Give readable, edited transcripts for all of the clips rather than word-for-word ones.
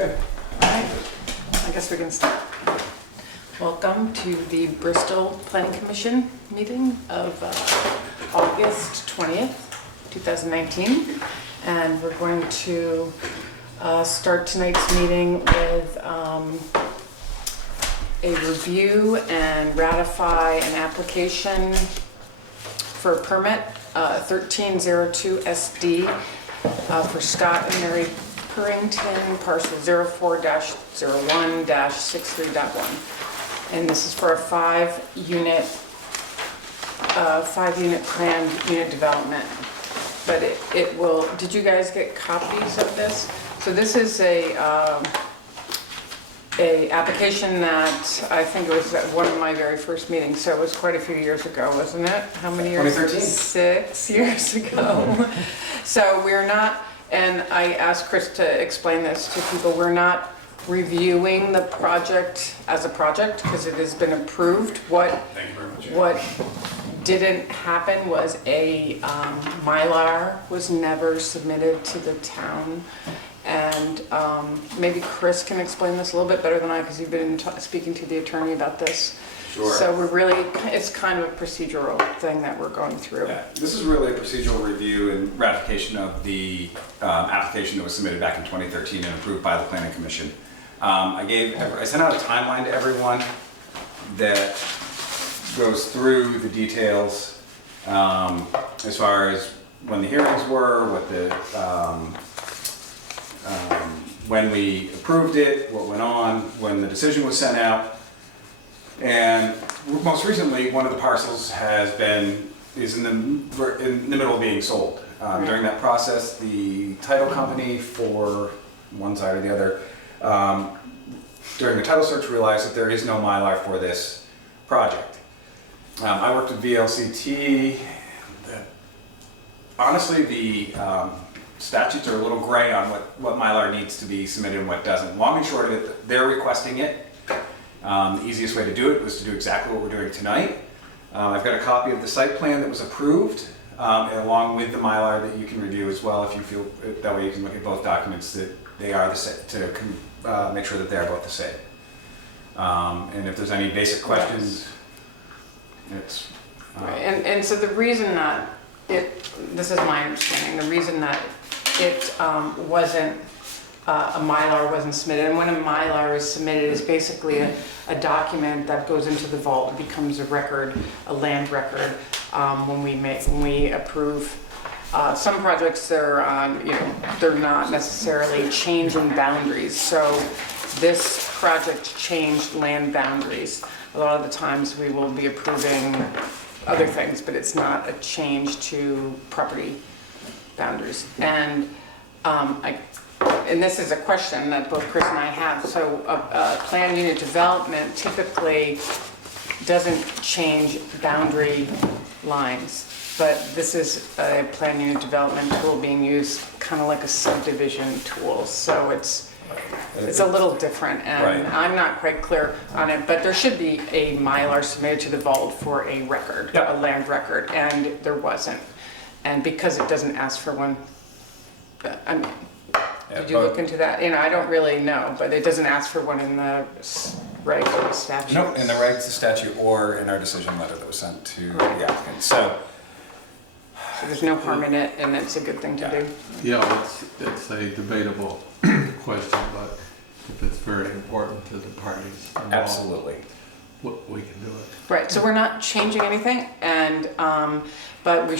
Okay. All right, I guess we can start. Welcome to the Bristol Planning Commission meeting of August 20th, 2019. And we're going to start tonight's meeting with a review and ratify an application for a permit, 1302 SD for Scott and Mary Purrington, parcel 04-01-63.1. And this is for a five-unit planned unit development. But it will, did you guys get copies of this? So this is a application that I think it was at one of my very first meetings, so it was quite a few years ago, wasn't it? How many years? 2013. 6 years ago. So we're not, and I asked Chris to explain this to people, we're not reviewing the project as a project because it has been approved. Thank you very much. What didn't happen was a Mylar was never submitted to the town. And maybe Chris can explain this a little bit better than I, because you've been speaking to the attorney about this. Sure. So we're really, it's kind of a procedural thing that we're going through. Yeah, this is really a procedural review and ratification of the application that was submitted back in 2013 and approved by the Planning Commission. I sent out a timeline to everyone that goes through the details as far as when the hearings were, what the when we approved it, what went on, when the decision was sent out. And most recently, one of the parcels is in the middle of being sold. During that process, the title company for one side or the other, during the title search, realized that there is no Mylar for this project. I worked with VLCT. Honestly, the statutes are a little gray on what Mylar needs to be submitted and what doesn't. Long and short of it, they're requesting it. The easiest way to do it was to do exactly what we're doing tonight. I've got a copy of the site plan that was approved, along with the Mylar that you can review as well if you feel, that way you can look at both documents that they are the same, to make sure that they are both the same. And if there's any basic questions, it's... Right, and so the reason that this is my understanding, the reason that it wasn't, a Mylar wasn't submitted, and when a Mylar is submitted, is basically a document that goes into the vault, it becomes a record, a land record, when we approve. Some projects, they're not necessarily changing boundaries, so this project changed land boundaries. A lot of the times we will be approving other things, but it's not a change to property boundaries. And and this is a question that both Chris and I have. So a planned unit development typically doesn't change boundary lines, but this is a planned unit development tool being used kind of like a subdivision tool. So it's a little different, and right. I'm not quite clear on it, but there should be a Mylar submitted to the vault for a record, Yep. a land record, and there wasn't. And because it doesn't ask for one, I mean, did you look into that? I don't really know, but it doesn't ask for one in the regs or the statute. Nope, in the regs, the statute, or in our decision letter that was sent to the applicant. So there's no harm in it, and it's a good thing to do. Yeah, it's a debatable question, but if it's very important to the parties involved, absolutely. we can do it. Right, so we're not changing anything, and but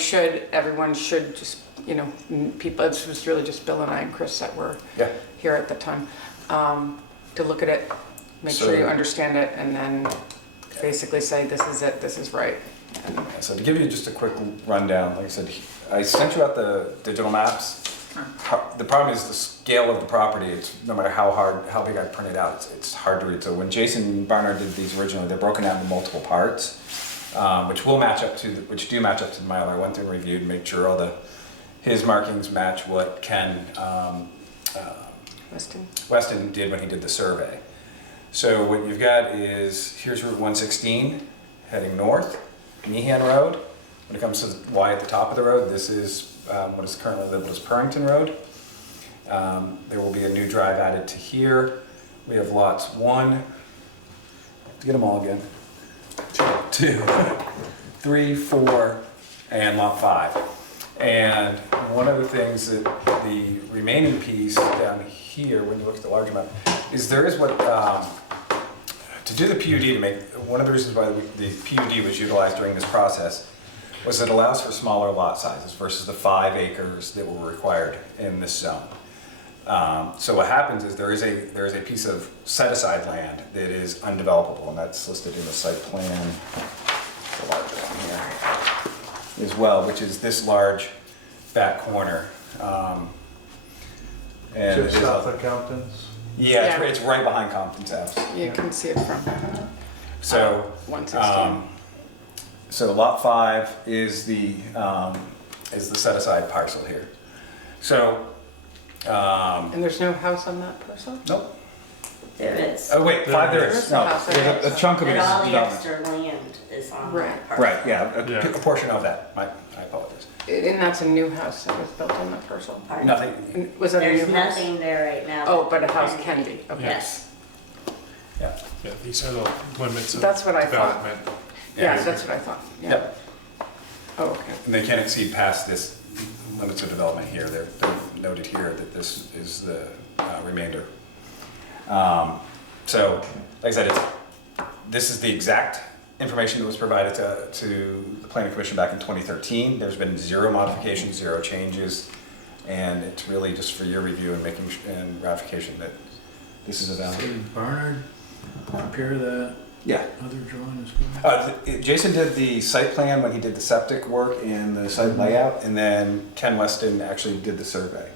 everyone should just, people, it was really just Bill and I and Chris that were here at the time, to look at it, make sure you understand it, and then basically say, this is it, this is right. So to give you just a quick rundown, like I said, I sent you out the digital maps. The problem is the scale of the property. It's no matter how big I print it out, it's hard to read. So when Jason Barnard did these originally, they're broken out into multiple parts, which do match up to the Mylar. I went through and reviewed, made sure his markings match what Ken Weston did when he did the survey. So what you've got is, here's Route 116 heading north, Meehan Road. When it comes to Y at the top of the road, this is what is currently labeled as Purrington Road. There will be a new drive added to here. We have lots 1, to get them all again, 2, 3, 4, and lot 5. And one of the things that the remaining piece down here, when you look at the larger map, is there is what, to do the PUD, to make, one of the reasons why the PUD was utilized during this process was it allows for smaller lot sizes versus the 5 acres that were required in this zone. So what happens is there is a piece of set-aside land that is undevelopable, and that's listed in the site plan, the larger one here, as well, which is this large back corner. And Just it is south of Compton's? yeah, Yeah. it's right behind Compton's house. You can see it from So, 116. so lot 5 is the set-aside parcel here. So, And there's no house on that parcel? nope. There is. Oh wait, 5 there There is. is No, a house, there's a chunk of it And is all the development. extra land is on Right. that parcel. Right, yeah, Yeah. a portion of that. I apologize. And that's a new house that was built on that parcel? Pardon? Nothing. And was that a new There's house? nothing there right now. Oh, but a house can be, okay. Yes. Yeah. Yeah, these are the limits of That's what I thought. development. Yeah, that's what I thought, yeah. Yep. Oh, okay. And they can't exceed past this limits of development here. They're noted here that this is the remainder. So, like I said, this is the exact information that was provided to the Planning Commission back in 2013. There's been 0 modifications, 0 changes, and it's really just for your review and making and ratification that this is a valid. So did Barnard prepare that Yeah. other drawing as well? Jason did the site plan when he did the septic work and the site layout, and then Ken Weston actually did the survey.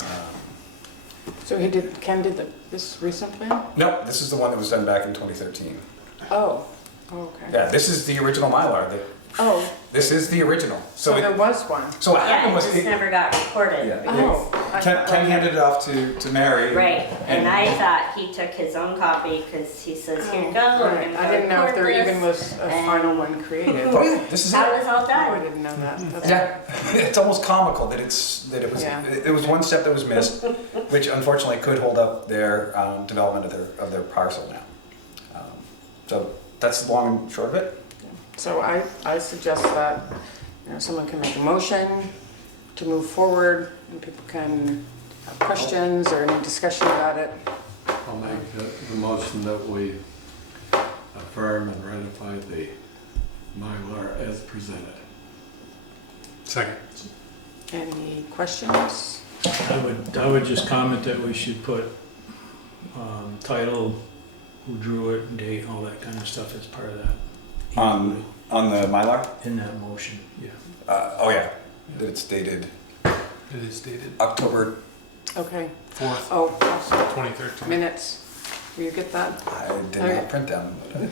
Okay. So Ken did this recent plan? No, this is the one that was done back in 2013. Oh, okay. Yeah, this is the original Mylar. Oh, This is the original. so there was one? So what happened Yeah, it was, just never got recorded. Yeah. because- Oh. I Ken thought- handed it off to Mary. Right, and I thought he took his own copy because he says, here you go, I'm Right. gonna I didn't know if there record even this." was a and- final one created. Oh yeah, this is That it. was all Oh, I done. didn't know that. That's Yeah, it's almost comical that Yeah. it was one step that was missed, which unfortunately could hold up their development of their parcel now. So that's the long and short of it. So I suggest that, someone can make a motion to move forward, and people can have questions or any discussion about it. I'll make the motion that we affirm and ratify the Mylar as presented. Second. Any questions? I would just comment that we should put title, who drew it, date, all that kind of stuff as part of that. On the Mylar? In that motion, yeah. Oh yeah, that it's dated It is dated October. Okay. 4th, Oh, also 2013. minutes. Will you get that? I did Okay. not print them. But,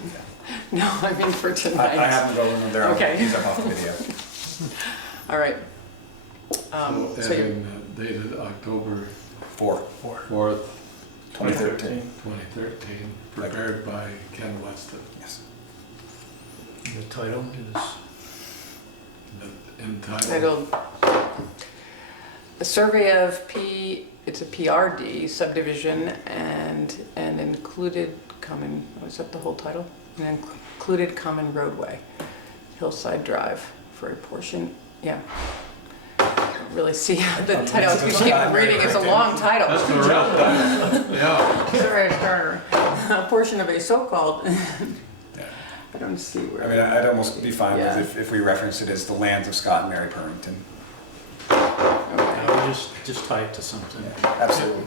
No, I mean for I tonight. have them going there. Okay. These are off the video. All right. So you- And dated October 4, 4th, 2013. 2013, prepared by Ken Weston. Yes. The title is, Entitled, a survey of it's a PRD subdivision and included common, was that the whole title? And included common roadway, Hillside Drive for a portion, yeah. I don't really see the title, if you keep reading, it's a long title. That's the real title, yeah. Sorry, Turner. A portion of a so-called, I don't see where. I mean, I'd almost be fine Yeah. with if we reference it as the lands of Scott and Mary Purrington. Okay. I would just tie it to something. Yeah, absolutely.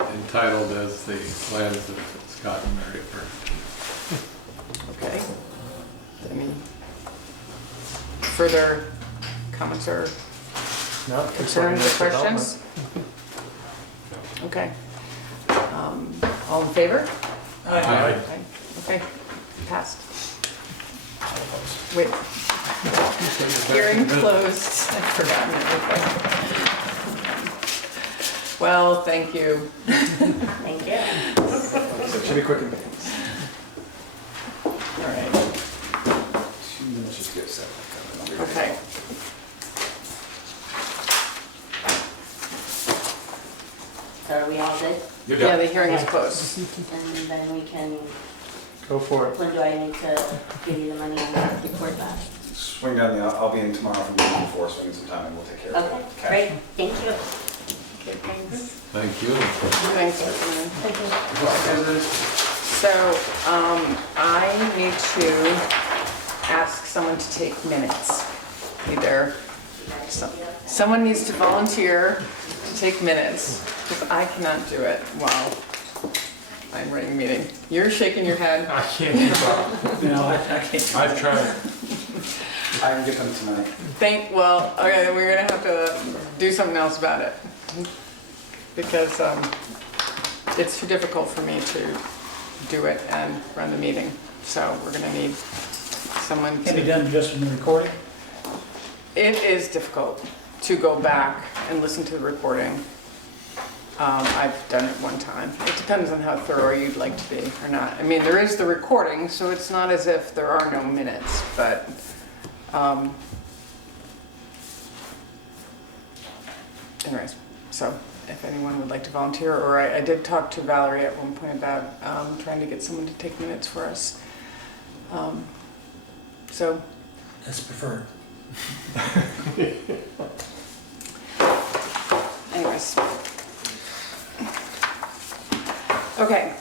Entitled as the lands of Scott and Mary Purrington. Okay. Any further comments or No, concerns or questions? Okay. All in favor? Aye. Okay, passed. Wait. Hearing closed. I've forgotten everything. Well, thank you. Thank you. So it should be quick and All right, 2 minutes, just get a second. okay. So are we all good? Yeah, the hearing is closed. And then we can, Go for it. when do I need to give you the money and report that? Swing down the, I'll be in tomorrow from noon to 4, swing some time and we'll take care of it. Okay, great, thank you. Okay, thanks. Thank you. Thanks for coming in. Thank you. So, I need to ask someone to take minutes. Either, someone needs to volunteer to take minutes, because I cannot do it while I'm running a meeting. You're shaking your head. I can't keep up. No, I can't. I've tried. I can get them tonight. Well, okay, then we're gonna have to do something else about it. Because, it's too difficult for me to do it and run the meeting. So we're gonna need someone Can be to. done just in the recording? It is difficult to go back and listen to the recording. I've done it one time. It depends on how thorough you'd like to be or not. I mean, there is the recording, so it's not as if there are no minutes, but, anyways, so if anyone would like to volunteer, or I did talk to Valerie at one point about trying to get someone to take minutes for us. So, That's preferred. anyways. Okay,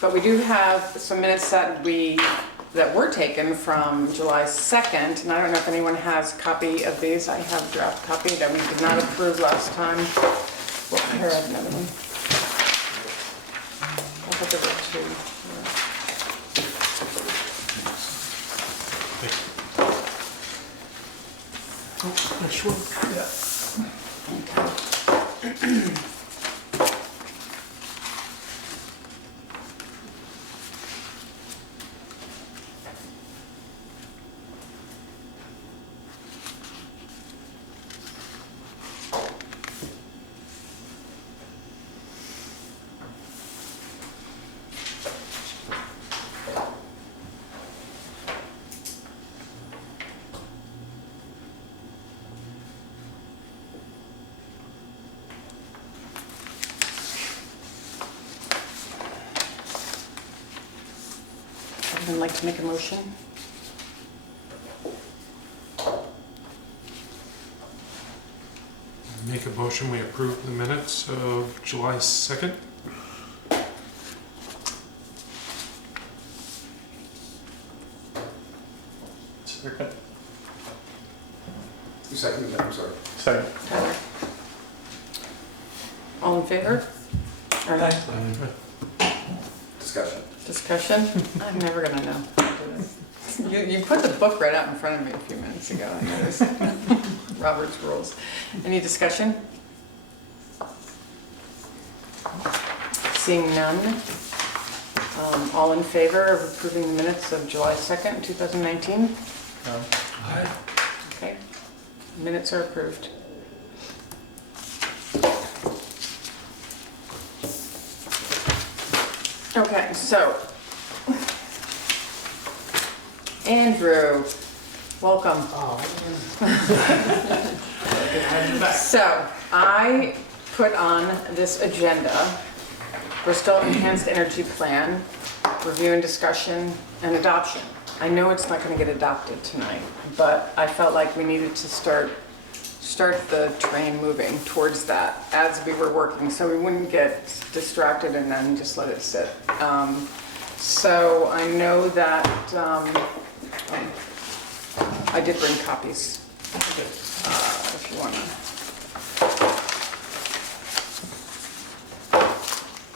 but we do have some minutes that were taken from July 2nd, and I don't know if anyone has a copy of these. I have a draft copy that we did not approve last time. Well, here, I have another one. I'll put the other two. Next one. Anyone like to make a motion? Make a motion, we approve the minutes of July 2nd. Second. You second that, I'm sorry. Second. Tyler? All in favor? Or not? Discussion. Discussion? I'm never gonna know how to do this. You put the book right out in front of me a few minutes ago, I noticed. Robert's rules. Any discussion? Seeing none. All in favor of approving the minutes of July 2nd, 2019? No. Okay, minutes are approved. Okay, so, Andrew, welcome. So, I put on this agenda, Bristol Enhanced Energy Plan, review and discussion and adoption. I know it's not gonna get adopted tonight, but I felt like we needed to start the train moving towards that as we were working, so we wouldn't get distracted and then just let it sit. So I know that, I did bring copies, if you wanna.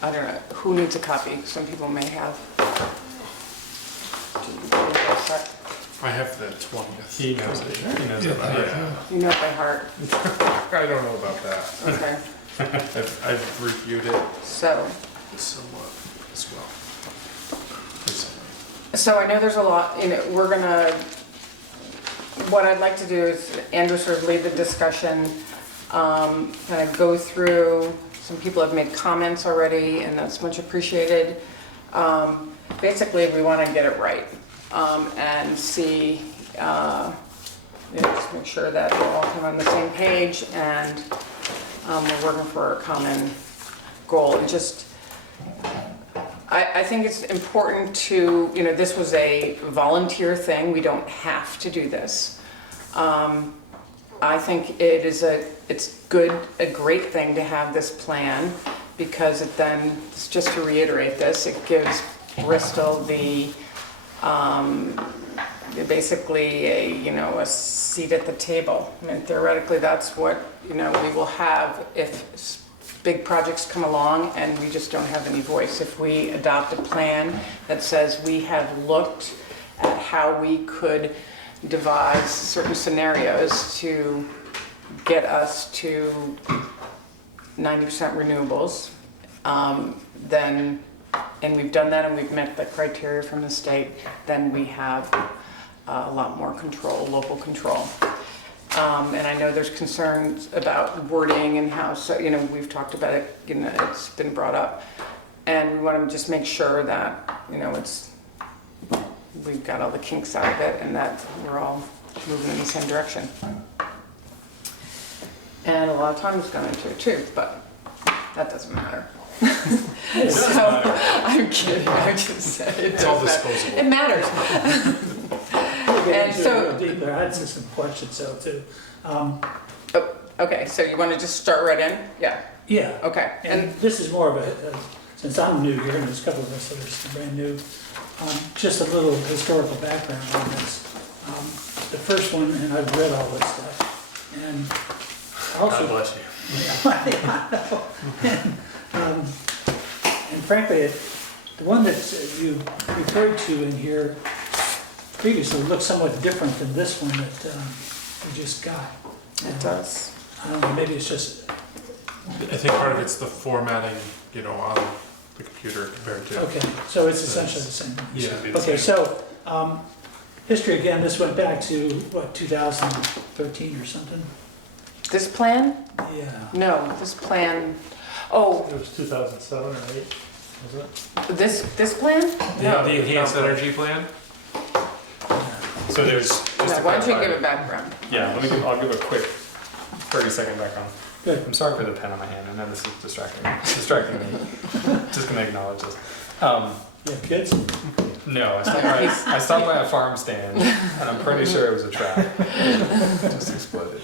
I don't know, who needs a copy? Some people may have. Do you need a set? I have the 20th. He knows it. He knows it. Yeah. You know it by heart, I don't know about that. okay, I've reviewed it so. somewhat as well. So I know there's a lot, we're gonna, what I'd like to do is Andrew sort of lead the discussion, kind of go through, some people have made comments already and that's much appreciated. Basically, we wanna get it right, and see, just make sure that we're all kind of on the same page and we're working for a goal. And just, I think it's important to, this was a volunteer thing. We don't have to do this. I think it's a great thing to have this plan, because it then, just to reiterate this, it gives Bristol basically a seat at the table. I mean, theoretically, that's what, we will have if big projects come along and we just don't have any voice. If we adopt a plan that says we have looked at how we could devise certain scenarios to get us to 90% renewables, then, and we've done that and we've met the criteria from the state, then we have a lot more control, local control. And I know there's concerns about wording and how, so, we've talked about it, it's been brought up. And we want to just make sure that, we've got all the kinks out of it and that we're all moving in the same direction. And a lot of time has gone into it too, but that doesn't matter. I'm kidding, I'm just saying. It's all disposable. It matters. Get And into so- it real deeper. I had some questions though too. Okay, so you want to just start right in? Yeah, Yeah, okay. and this is more of since I'm new here and there's a couple of us that are brand new, just a little historical background on this. The first one, and I've read all this stuff, and also. God bless you. And frankly, the one that you referred to in here previously looks somewhat different than this one that we just got. It does. I don't know, maybe it's just, I think part of it's the formatting, on the computer compared to. okay, so it's essentially the same. Yeah. Okay, so, history again, this went back to, what, 2013 or something? This plan? Yeah. No, this plan, oh, It was 2007 or 8, was it? this plan? Yeah, the enhanced energy plan. So there's, just to No, why don't you clarify- give a background? Yeah, I'll give a quick 30-second background. Good. I'm sorry for the pen on my hand, I know this is distracting me. Just gonna acknowledge this. You have kids? No, I stopped by a farm stand, and I'm pretty sure it was a trap. It just exploded.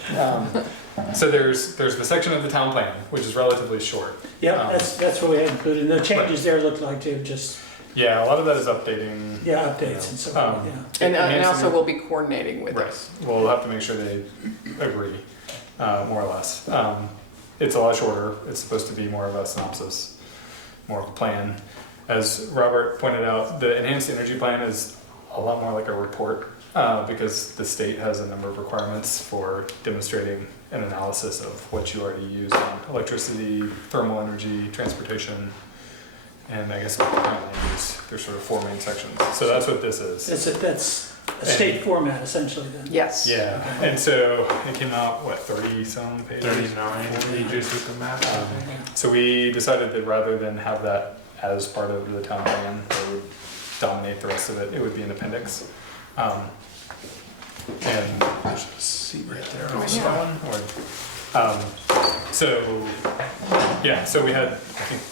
So there's the section of the town plan, which is relatively short. Yeah, that's what we had included. And the changes there look like they've just, Yeah, a lot of that is updating. updates and so forth, yeah. And also we'll be coordinating with Right, this. we'll have to make sure they agree, more or less. It's a lot shorter, it's supposed to be more of a synopsis, more of a plan. As Robert pointed out, the enhanced energy plan is a lot more like a report, because the state has a number of requirements for demonstrating an analysis of what you already use on electricity, thermal energy, transportation, and I guess what the current land use. There's sort of 4 main sections. So that's what this is. That's a state format essentially then. Yes. Yeah, and so it came out, 30-some pages? 39 pages with the map. Okay. So we decided that rather than have that as part of the town plan, that would dominate the rest of it, it would be an appendix. And there's a seat right there also. So we had, I think,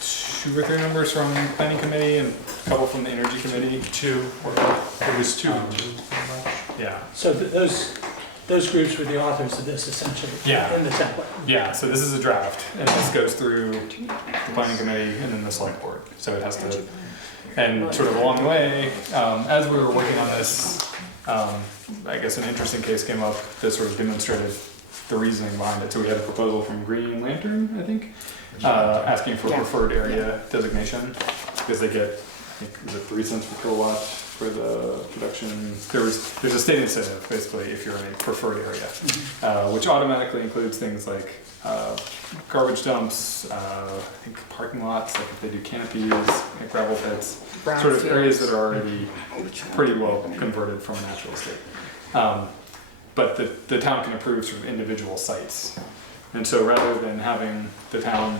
2 or 3 members from the planning committee and a couple from the energy committee. 2. It was 2. Yeah. So those groups were the authors of this essentially. Yeah. In the template. Yeah, so this is a draft, and this goes through the planning committee and then the select board. So it has to, and sort of along the way, as we were working on this, I guess an interesting case came up that sort of demonstrated the reasoning behind it. So we had a proposal from Green Lantern, I think, asking for preferred area designation, because they get, I think, is it 3 cents per kilowatt for the production? There's a state incentive, basically, if you're in a preferred area, which automatically includes things like garbage dumps, I think parking lots, like if they do canopies, like gravel pits, sort of areas that are already pretty well converted from a natural state. But the town can approve sort of individual sites. And so rather than having the town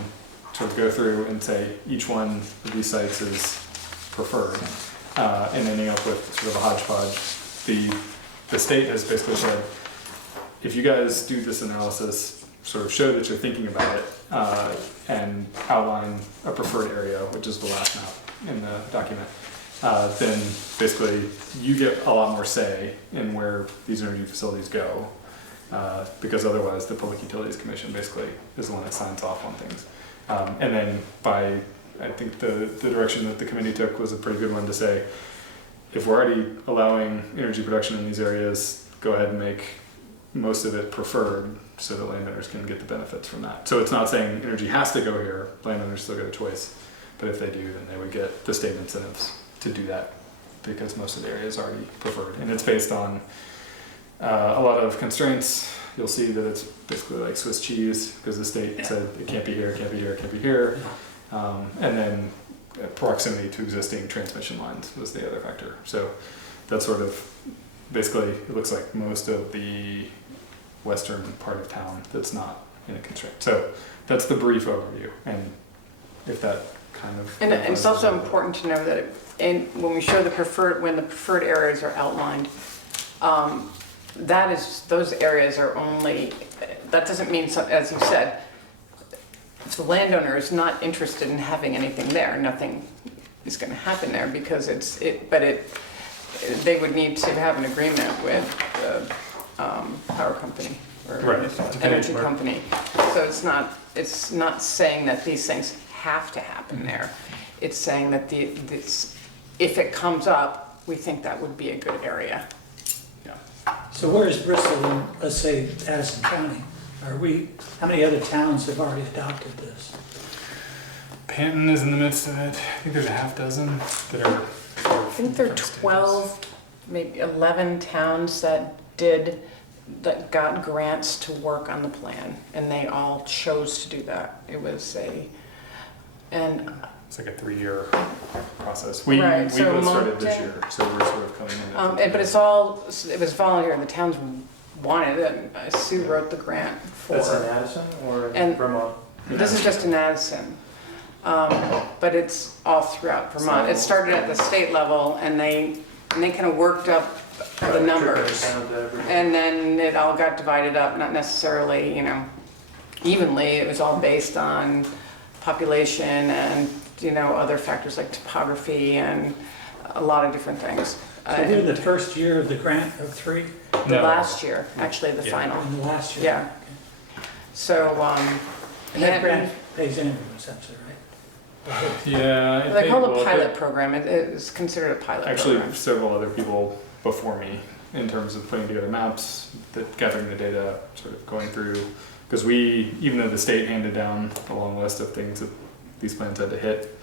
sort of go through and say each one of these sites is preferred, and ending up with sort of a hodgepodge, the state has basically said, if you guys do this analysis, sort of show that you're thinking about it, and outline a preferred area, which is the last map in the document, then basically you get a lot more say in where these energy facilities go, because otherwise the Public Utilities Commission basically is the one that signs off on things. And then I think the direction that the committee took was a pretty good one to say, if we're already allowing energy production in these areas, go ahead and make most of it preferred so that landowners can get the benefits from that. So it's not saying energy has to go here, landowners still get a choice, but if they do, then they would get the state incentives to do that because most of the area is already preferred. And it's based on a lot of constraints. You'll see that it's basically like Swiss cheese because the state said it can't be here, it can't be here, it can't be here. And then proximity to existing transmission lines was the other factor. So that's sort of, basically, it looks like most of the western part of town that's not in a constraint. So that's the brief overview. And if that kind of... And it's also important to know that when we show when the preferred areas are outlined, those areas are only, that doesn't mean, as you said, if the landowner is not interested in having anything there, nothing is going to happen there because they would need to have an agreement with the power company or energy company. So it's not saying that these things have to happen there. It's saying that if it comes up, we think that would be a good area. So where is Bristol in, let's say, Addison County? How many other towns have already adopted this? Panton is in the midst of it. I think there's a half dozen that are... I think there are 12, maybe 11 towns that got grants to work on the plan, and they all chose to do that. It was it's like a 3-year process. We Right, so both started this Moncton- year, so we're sort of coming in. but it was volunteer. The towns wanted it. Sue wrote the grant for. That's in Addison or And- in Vermont? This is just in Addison, but it's all throughout Vermont. It started at the state level, and they kind of worked up the numbers, and then it all got divided up. Not necessarily, evenly. It was all based on population and other factors like topography and a lot of different things. So we're in the first year of the grant of 3? The last year, actually, the final. In the last year? Yeah. So, And that grant pays annually, essentially, right? Yeah. they call it a pilot program. It is considered a pilot Actually, program. several other people before me in terms of putting together maps, gathering the data, sort of going through, because even though the state handed down a long list of things that these plans had to hit,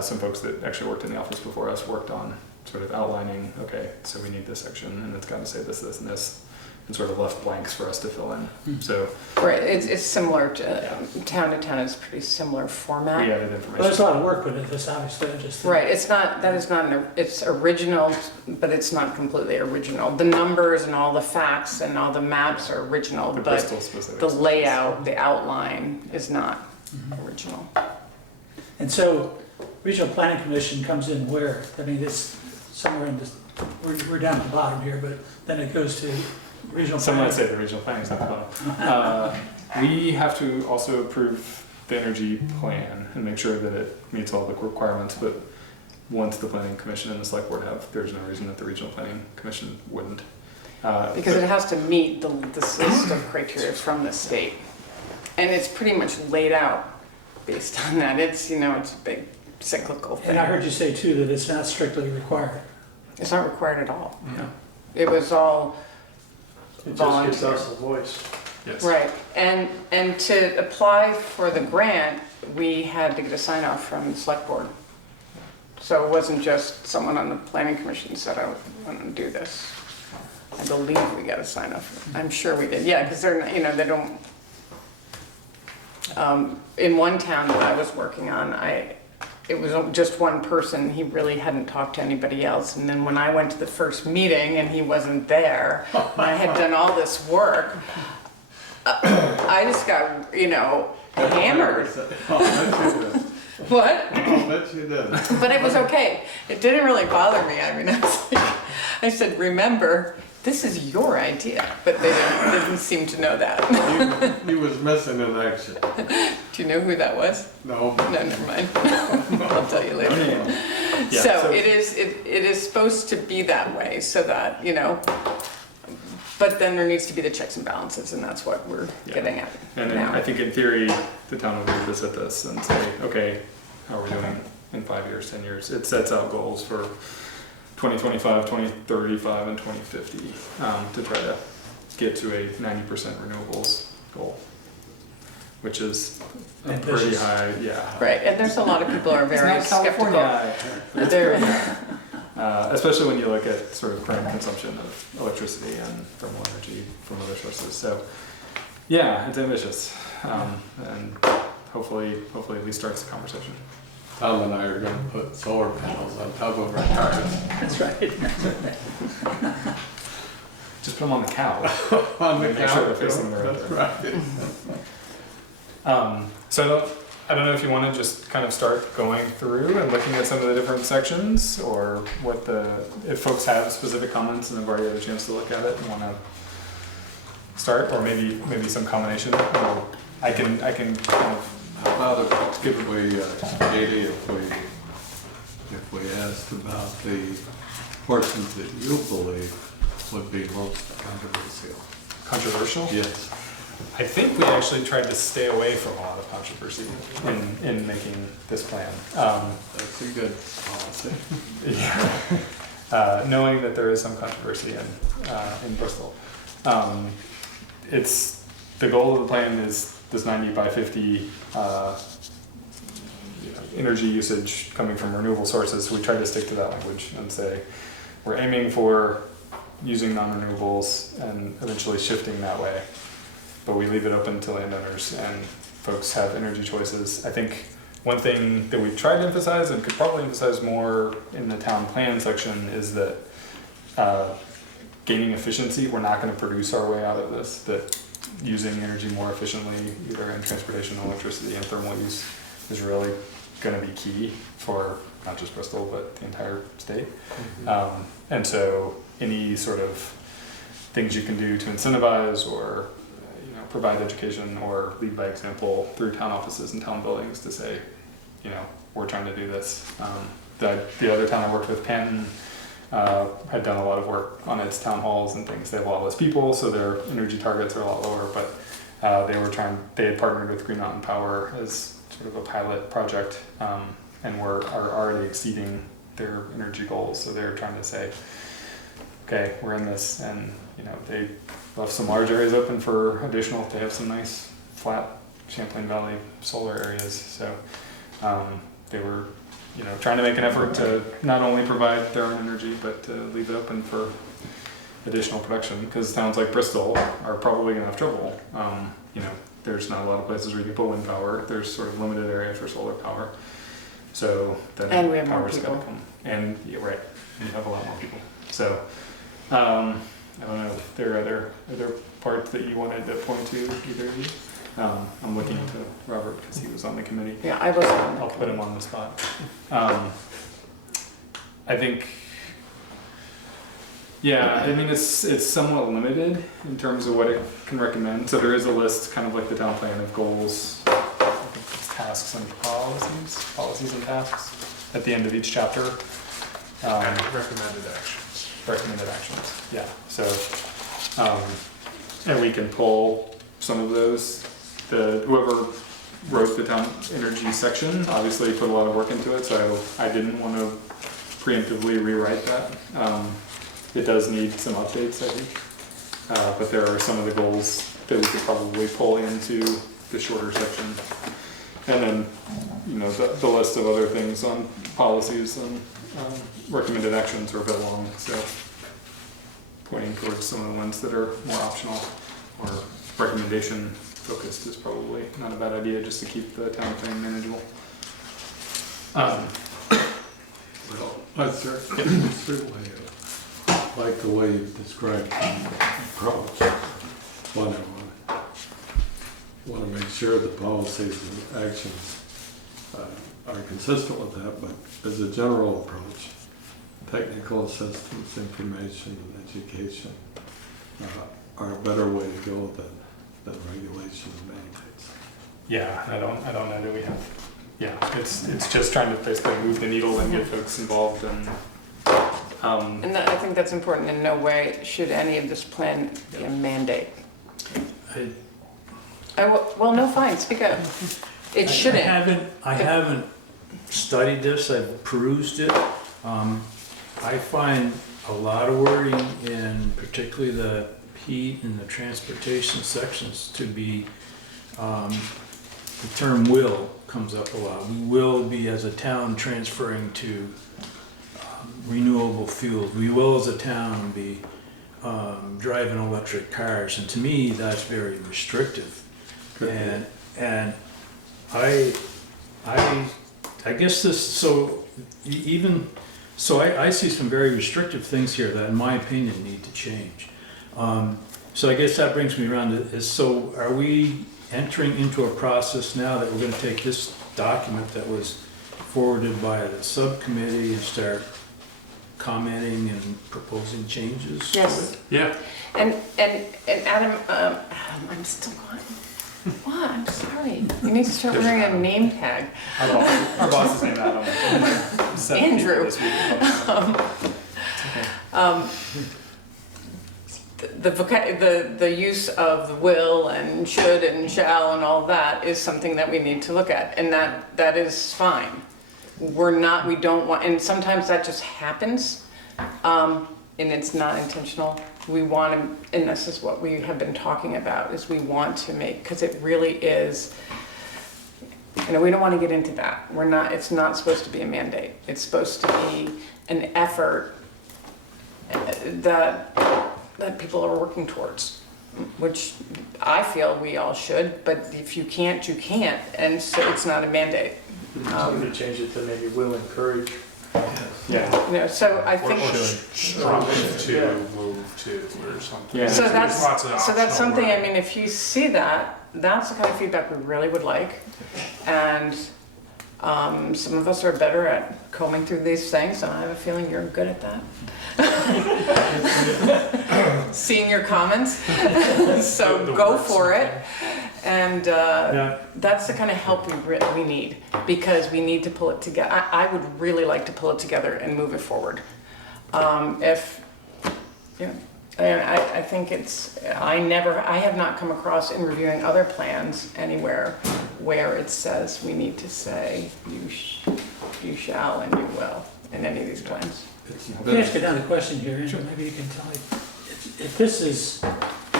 some folks that actually worked in the office before us worked on sort of outlining, okay, so we need this section, and it's got to say this, this, and this, and sort of left blanks for us to fill in. So Right, it's similar to, town to town is pretty similar format. we added Well, there's information. a lot of work put into this, obviously, Right, it's original, but it's not completely original. The numbers and all the facts and all the maps are original, The but Bristol specifics. the layout, the outline is not original. And so, Regional Planning Commission comes in where? I mean, it's somewhere in this, we're down at the bottom here, but then it goes to Regional Some might Planning. say the regional planning is not the bottom. We have to also approve the energy plan and make sure that it meets all the requirements, but once the planning commission and the select board have, there's no reason that the regional planning commission wouldn't. Because it has to meet this list of criteria from the state. And it's pretty much laid out based on that. It's, it's a big cyclical thing. And I heard you say too that it's not strictly required. It's not required at all. Yeah. It was all It just gives volunteer. us a voice. Yes. Right, and to apply for the grant, we had to get a sign off from the select board. So it wasn't just someone on the planning commission said, I want to do this. I believe we got a sign off. I'm sure we did, yeah, because they're, they don't. In one town that I was working on, it was just one person. He really hadn't talked to anybody else. And then when I went to the first meeting and he wasn't there, and I had done all this work, I just got, hammered. What? I'll bet you did. But it was okay. It didn't really bother me. I mean, I said, remember, this is your idea, but they didn't seem to know that. He was missing in action. Do you know who that was? No, No, never mind. I'll tell you later. Yeah, So it is supposed to be that way, so that, you know, but then there needs to be the checks and balances, and that's what we're Yeah. getting at And then now. I think in theory, the town will revisit this and say, okay, how are we doing in 5 years, 10 years? It sets out goals for 2025, 2035, and 2050 to try to get to a 90% renewables goal, which is a pretty Ambitious. high, yeah. Right, and there's a lot of people who are very skeptical. They're- Especially when you look at sort of current consumption of electricity and thermal energy from other sources. So, yeah, it's ambitious, and hopefully at least starts the conversation. Tom and I are gonna put solar panels on top of our cars. That's right. Just put them on the cow. On the Make sure they're couch, facing the road. that's right. So I don't know if you want to just kind of start going through and looking at some of the different sections, or if folks have specific comments and have already had a chance to look at it and want to start, or maybe some combination. Or I can kind of. How about if we, Katie, if we asked about the portions that you believe would be most controversial? Controversial? Yes. I think we actually tried to stay away from a lot of controversy in making this plan. That's a good policy. Yeah. Knowing that there is some controversy in Bristol. It's the goal of the plan is this 90 by 50 energy usage coming from renewable sources. We tried to stick to that language and say we're aiming for using non-renewables and eventually shifting that way. But we leave it open to landowners, and folks have energy choices. I think one thing that we've tried to emphasize and could probably emphasize more in the town plan section is that gaining efficiency, we're not going to produce our way out of this, that using energy more efficiently, either in transportation, electricity, and thermal use, is really going to be key for not just Bristol, but the entire state. Mm-hmm. And so any sort of things you can do to incentivize or provide education or lead by example through town offices and town buildings to say, we're trying to do this. The other town I worked with, Panton, had done a lot of work on its town halls and things. They have a lot less people, so their energy targets are a lot lower, but they had partnered with Green Mountain Power as sort of a pilot project, and are already exceeding their energy goals. So they're trying to say, okay, we're in this, and they left some large areas open for additional. They have some nice flat Champlain Valley solar areas, so they were trying to make an effort to not only provide their own energy but to leave it open for additional production, because towns like Bristol are probably going to have trouble. There's not a lot of places where you can put wind power. There's sort of limited area for solar power, so then And we have more power's people. gotta come. And right, you have a lot more people. So I don't know if there are other parts that you wanted to point to, either of you. I'm looking to Robert because he was on the committee. Yeah, I was on. I'll put him on the spot. I think, it's somewhat limited in terms of what it can recommend. So there is a list, kind of like the town plan, of goals, I think it's tasks and policies and tasks at the end of each chapter. And recommended actions. Recommended actions, yeah. So, and we can pull some of those. Whoever wrote the town energy section obviously put a lot of work into it, so I didn't want to preemptively rewrite that. It does need some updates, I think, but there are some of the goals that we could probably pull into the shorter section, and then the list of other things on policies and recommended actions are a bit long, so pointing towards some of the ones that are more optional or recommendation focused is probably not a bad idea, just to keep the town plan manageable. Well, I certainly like the way you described the approach. Want to make sure the policies and actions are consistent with that, but as a general approach, technical assistance, information, and education are a better way to go than regulation and mandates. Yeah, I don't know that we have, yeah, it's just trying to basically move the needle and get folks involved and, And I think that's important. In no way should any of this plan be a mandate. Well, no, fine, speak up. It shouldn't. I haven't studied this, I've perused it. I find a lot of wording in particularly the heat and the transportation sections to be, the term will comes up a lot. We will be as a town transferring to renewable fuels. We will as a town be driving electric cars. And to me, that's very restrictive. And I guess this, so even, so I see some very restrictive things here that in my opinion need to change. So I guess that brings me around to, so are we entering into a process now that we're gonna take this document that was forwarded by the subcommittee and start commenting and proposing changes? Yes. Yeah. And Adam, I'm still going. What? I'm sorry. You need to start wearing a name tag. our boss is named Adam. 7 people Andrew. this week. The use of the will and should and shall and all that is something that we need to look at, and that is fine. We don't want, and sometimes that just happens, and it's not intentional. We want to, and this is what we have been talking about, is we want to make, because it really is, we don't want to get into that. It's not supposed to be a mandate. It's supposed to be an effort that people are working towards, which I feel we all should, but if you can't, you can't, and so it's not a mandate. So we change it to maybe will encourage. Yeah. So I Or think. strive to move to or something. Yeah. So There's that's, lots of so that's optional something, I wording. mean, if you see that, that's the kind of feedback we really would like. And some of us are better at combing through these things, and I have a feeling you're good at that. Seeing your comments, so The go words. for it. And Yeah. that's the kind of help we need, because we need to pull it together. I would really like to pull it together and move it forward. And I think I have not come across in reviewing other plans anywhere where it says we need to say you shall and you will in any of these plans. Let me ask you another question here, Andrew, maybe you can tell me. If this is,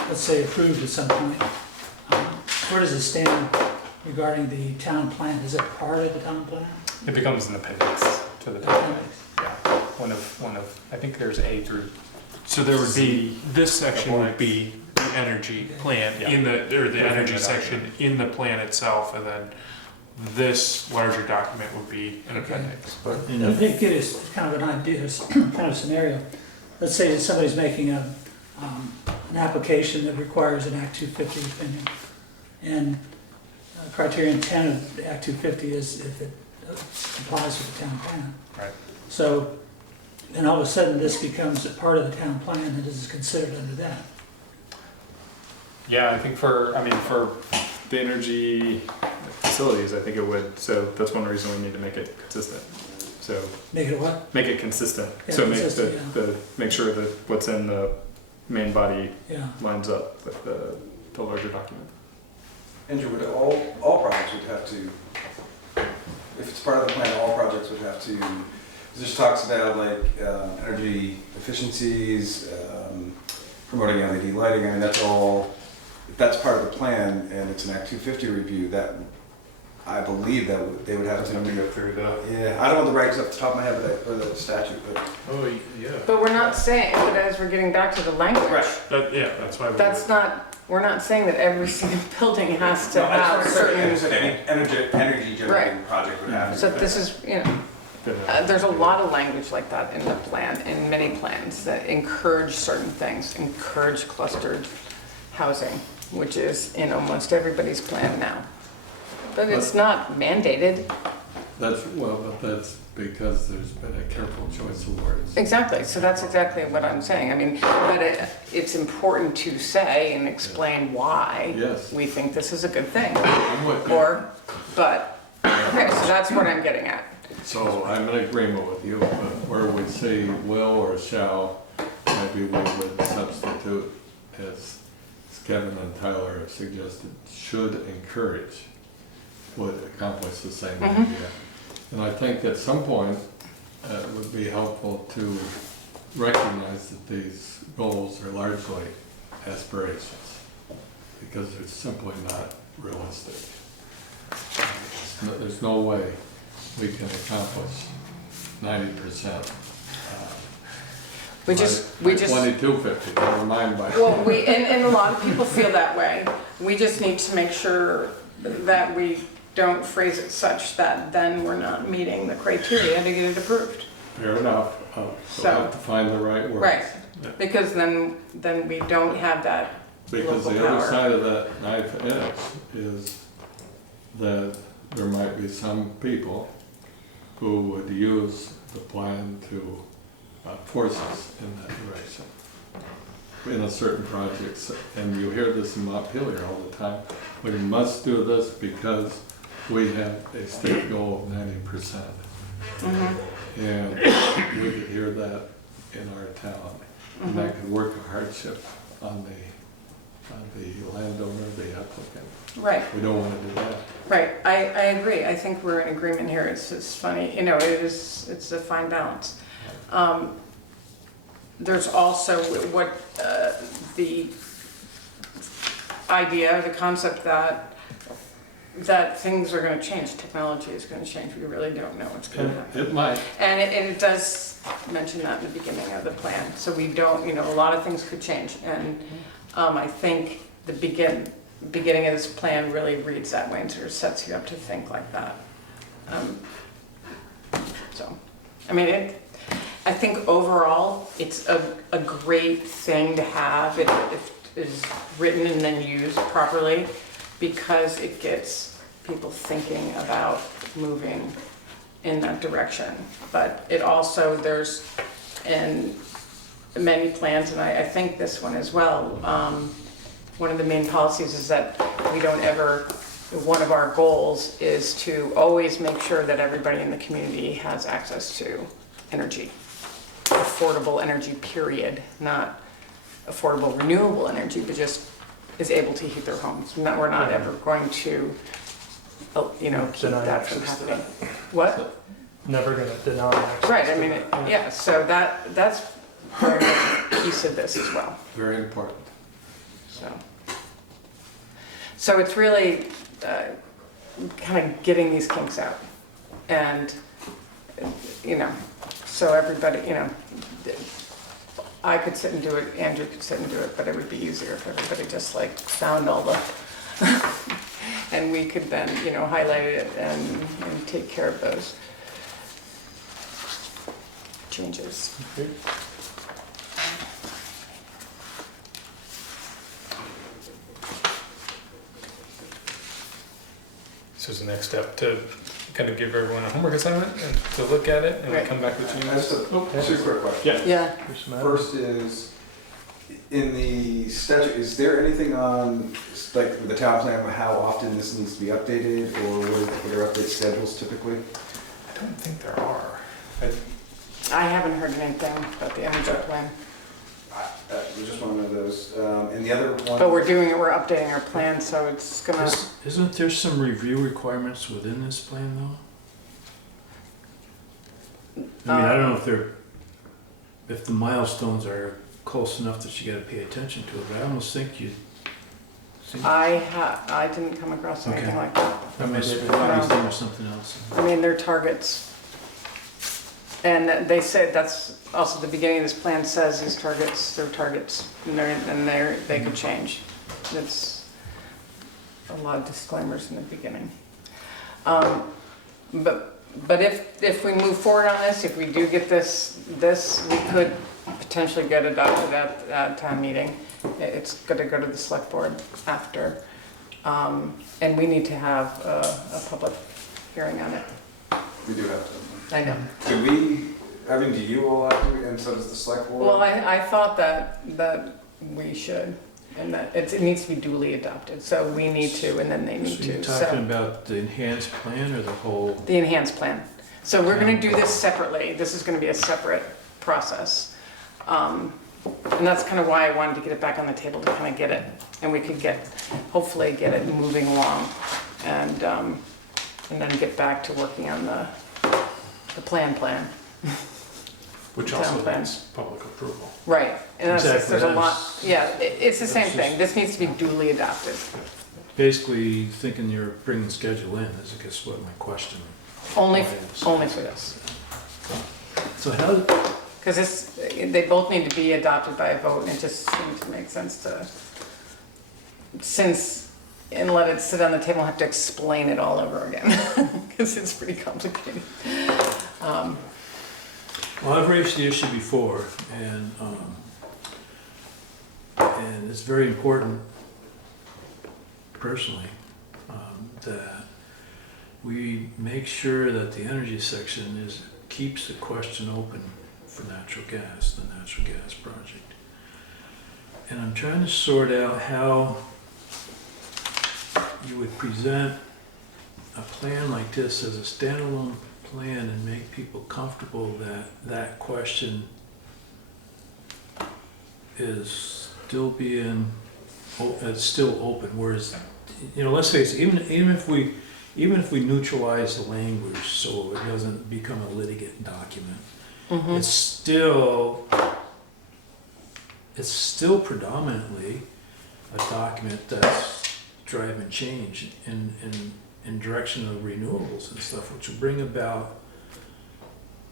let's say, approved at some point, where does it stand regarding the town plan? Is it part of the town plan? It becomes an appendix to the document. Yeah. One of, I think there's A through. So there would be, this section would be the energy plan Yeah. in the, or the Within energy the section in the plan itself, and then this larger document would be an appendix. I think it is kind of an idea, kind of scenario. Let's say that somebody's making an application that requires an Act 250 opinion. And criterion 10 of Act 250 is if it complies with the town plan. Right. So, and all of a sudden this becomes a part of the town plan and is considered under that. Yeah, I think for the energy facilities, I think it would. So that's one reason we need to make it consistent. So Make it what? make it consistent. Yeah, So make consistent, make sure that what's in the main body Yeah. lines up with the larger document. Andrew, would all projects would have to, if it's part of the plan, all projects would have to, this talks about like energy efficiencies, promoting LED lighting, I mean, that's all, if that's part of the plan and it's an Act 250 review, that, I believe that they would have to. Go through the. Yeah, I don't know the regs off the top of my head, or the statute, but. Oh, yeah. But we're not saying, but as we're getting back to the language, That's why. we're not saying that every single building has to have certain. Any energy generating Right. project would have. So this is, there's a lot of language like that in the plan, in many plans, that encourage certain things, encourage clustered housing, which is in almost everybody's plan now. But it's not mandated. but that's because there's been a careful choice of words. Exactly, so that's exactly what I'm saying. I mean, but it's important to say and explain why Yes. we think this is a good thing. I'm with you. Okay, so that's what I'm getting at. So I'm in agreement with you, but where we say will or shall, maybe we would substitute, as Kevin and Tyler have suggested, should encourage, would accomplish the same Mhm. idea. And I think at some point, it would be helpful to recognize that these goals are largely aspirations, because they're simply not realistic. There's no way we can accomplish 90%. We just. 2250, never mind by. Well, and a lot of people feel that way. We just need to make sure that we don't phrase it such that then we're not meeting the criteria to get it approved. Fair enough, so we have to find the right words. Right, because then we don't have that Because local the other power. side of that knife edge is that there might be some people who would use the plan to force us in that direction in a certain project. And you hear this in Montpelier all the time. We must do this because we have a state goal of 90%. Mm-hmm. And we could hear that in our town. And that could work a hardship on the landowner, the applicant. Right, We don't want to do that. right. I agree. I think we're in agreement here. It's funny, it's a fine balance. There's also what the idea, the concept that things are going to change, technology is going to change. We really don't know what's going to happen. It might. And it does mention that in the beginning of the plan. So we don't, a lot of things could change. And I think the beginning of this plan really reads that way and sort of sets you up to think like that. I think overall, it's a great thing to have. It is written and then used properly because it gets people thinking about moving in that direction. But it also, there's in many plans, and I think this one as well, one of the main policies is that we don't ever, one of our goals is to always make sure that everybody in the community has access to energy. Affordable energy, period, not affordable renewable energy, but just is able to heat their homes. We're not ever going to, keep Deny that from access to happening. What? Never gonna deny access. Right, to that. so that's very much a piece of this as well, Very important. so it's really kind of getting these kinks out. And, so everybody, I could sit and do it, Andrew could sit and do it, but it would be easier if everybody just found all the, and we could then, highlight it and take care of those changes. Okay. So is the next step to kind of give everyone a homework assignment and to look at it and Right. come back with I changes? just have two quick questions. Yeah, Here's some First is, in the statute, is there anything on, like, the town plan, how often this needs to be updated, or what are update schedules typically? I don't think there are. I haven't heard anything about the energy plan, It was just one of those. And the other one. but we're updating our plan, so it's gonna, Isn't there some review requirements within this plan though? I don't know if the milestones are close enough that you gotta pay attention to it, but I almost think you. I didn't come across anything Okay. like that. I must be thinking of something else. They're targets. And they say, that's also the beginning of this plan says these targets, they're targets, and they could change. It's a lot of disclaimers in the beginning. But if we move forward on this, if we do get this, we could potentially get adopted at town meeting. It's gonna go to the select board after. And we need to have a public hearing on it. We do have to. I know. Do we, I mean, do you all have to, and so does the select board? Well, I thought that we should, and that it needs to be duly adopted, so we need to, and then they need So you're to, talking so. about the enhanced plan or the whole? The enhanced plan. So we're gonna do this separately, this is gonna be a separate process. And that's kind of why I wanted to get it back on the table, to kind of get it, and we could hopefully get it moving along, and then get back to working on the plan. Which Town also plan. needs public approval. Right, and Exactly, there's a lot, that's- yeah, it's the same that's thing, this needs to be duly adopted. Basically thinking you're bringing the schedule in, is I guess what my question Only is. for this. So how, Because they both need to be adopted by a vote, and it just seemed to make sense and let it sit on the table and have to explain it all over again, because it's pretty complicated. well, I've raised the issue before, and it's very important, personally, that we make sure that the energy section keeps the question open for natural gas, the natural gas project. And I'm trying to sort out how you would present a plan like this as a standalone plan and make people comfortable that that question is still it's still open, whereas, let's face it, even if we neutralize the language so it doesn't become a litigant document, it's still predominantly a document that's driving change in direction of renewables and stuff, which will bring about,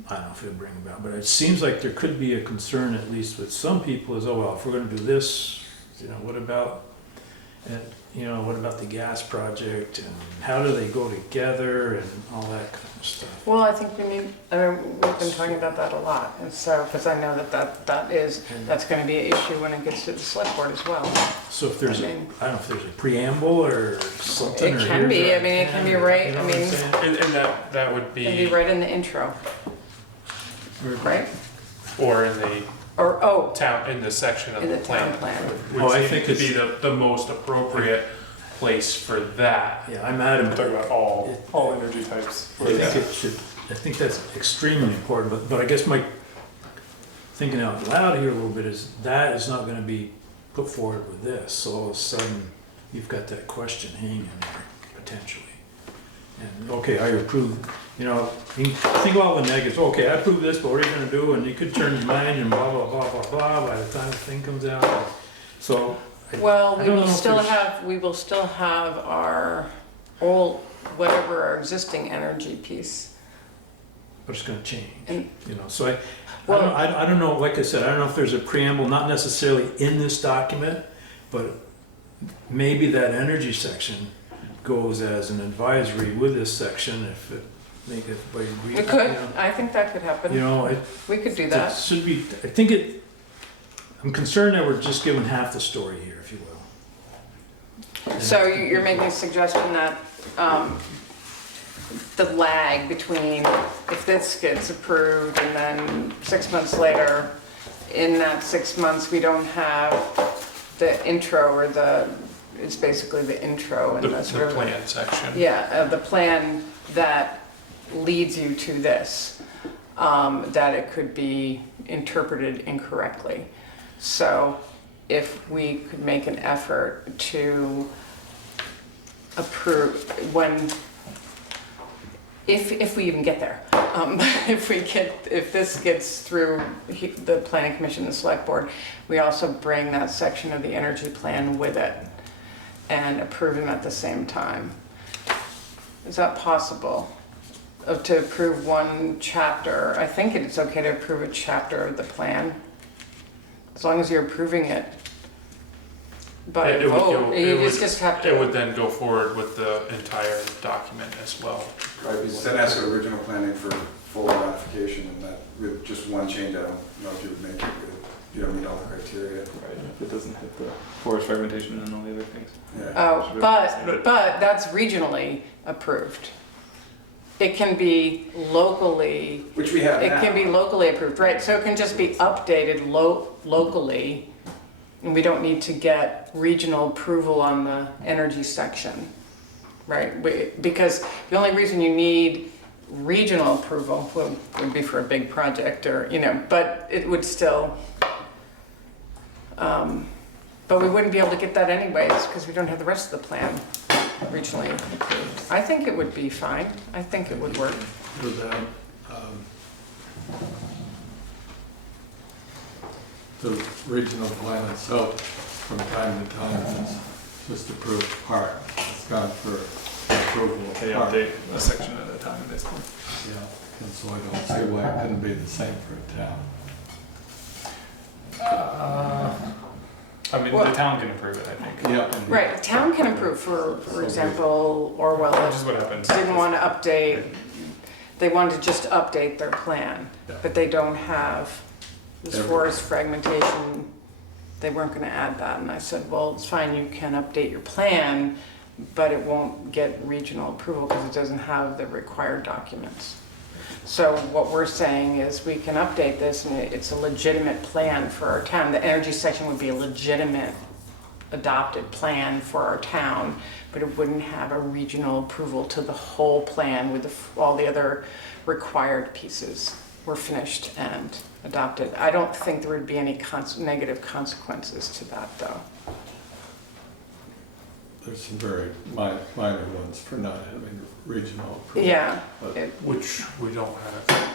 I don't know if it'll bring about, but it seems like there could be a concern, at least with some people, is, oh, well, if we're gonna do this, what about the gas project, and how do they go together, and all that kind of stuff. Well, I think we've been talking about that a lot, and so, because I know that's gonna be an issue when it gets to the select board as well. So if there's, I I mean- don't know if there's a preamble or something. It or can be, here's I mean, it can be our right, plan, I you know what I'm mean- saying? And that would It'd be be, right in the intro, right? or in the Or, in the section of in the the town plan. plan. Oh, I Would seem think to be it's- the most appropriate place for that. Yeah, I'm adamant. Talk about all energy types. I think that's extremely important, but I guess my thinking out loud here a little bit is that is not gonna be put forward with this, so all of a sudden, you've got that question hanging there, potentially. And, okay, I approve, you can think about the negatives, okay, I approve this, but what are you gonna do? And you could change your mind and blah, blah, blah, blah, blah, by the time the thing comes out. So, Well, I we don't will know if still have our old, whatever our existing energy piece. but it's gonna change, And- so I Well- don't know, like I said, I don't know if there's a preamble, not necessarily in this document, but maybe that energy section goes as an advisory with this section, if it, make everybody agree. It could, I think that could happen. We could do That that. should be, I'm concerned that we're just giving half the story here, if you will. So you're making a suggestion that the lag between if this gets approved and then 6 months later, in that 6 months, we don't have the intro or it's basically the intro and The the sort of. plan section. Yeah, the plan that leads you to this, that it could be interpreted incorrectly. So if we could make an effort to approve if we even get there, if this gets through the planning commission and the select board, we also bring that section of the energy plan with it and approve them at the same time. Is that possible? To approve one chapter, I think it's okay to approve a chapter of the plan, as long as you're approving it by It would vote. go- it You would- just have It would to, then go forward with the entire document as well. Right, because then ask for original planning for full ratification, and that, with just one change, I don't know if you would make it, you don't meet all the criteria. Right, if it doesn't hit the forest fragmentation and all the other things. Yeah. oh, but that's regionally approved. it can be locally, Which we have it now. can be locally approved, right? So it can just be updated locally, and we don't need to get regional approval on the energy section, right? Because the only reason you need regional approval would be for a big project or, but it would still, but we wouldn't be able to get that anyways because we don't have the rest of the plan regionally approved. I think it would be fine. I think it would work. With that, the regional plan itself, from time to time, is just approved part. It's gone for approval of They part. update a section at a time at this point. Yeah, and so I don't see why it couldn't be the same for a town. I mean, Well- the town can approve it, I think. Yeah. Right, a town can approve, for example, Orwell Which is what happens. didn't want to update, they wanted to just update their plan, Yeah. but they don't have this Everything. forest fragmentation, they weren't gonna add that, and I said, well, it's fine, you can update your plan, but it won't get regional approval because it doesn't have the required documents. So what we're saying is we can update this and it's a legitimate plan for our town. The energy section would be a legitimate adopted plan for our town, but it wouldn't have a regional approval to the whole plan with all the other required pieces were finished and adopted. I don't think there would be any negative consequences to that though. There's some very minor ones for not having regional approval. Yeah, But Which we don't have,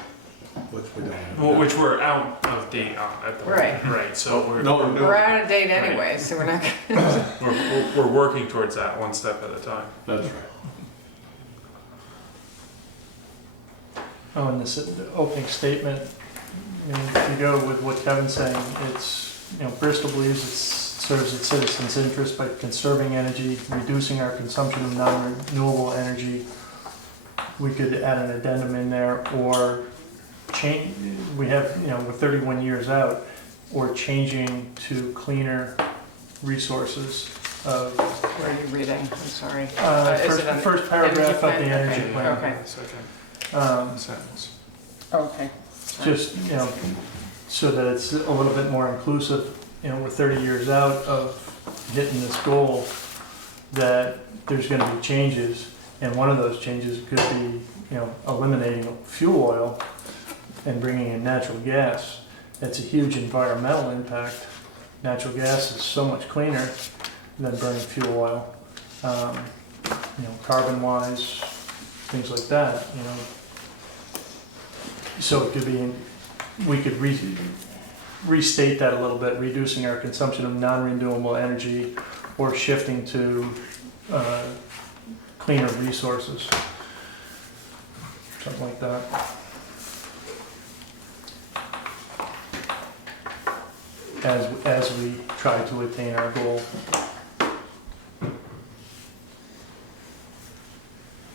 which we don't have. well, now. which we're out of date on at the moment. Right, so No, we're out of date anyway, so we're not gonna. we're working towards that one step at a time. That's right. Oh, and this opening statement, I mean, if you go with what Kevin's saying, it's, Bristol believes it serves its citizens' interest by conserving energy, reducing our consumption of non-renewable energy. We could add an addendum in there, or change, we have, we're 31 years out, or changing to cleaner resources of, Where are you reading? I'm sorry. Is first, it on first paragraph of the plan? energy Okay, plan. Okay, Second sentence. okay. Just, so that it's a little bit more inclusive. We're 30 years out of hitting this goal, that there's gonna be changes, and one of those changes could be, eliminating fuel oil and bringing in natural gas. That's a huge environmental impact. Natural gas is so much cleaner than burning fuel oil, carbon-wise, things like that, So it could be, we could restate that a little bit, reducing our consumption of non-renewable energy or shifting to cleaner resources. Something like that. As we try to attain our goal.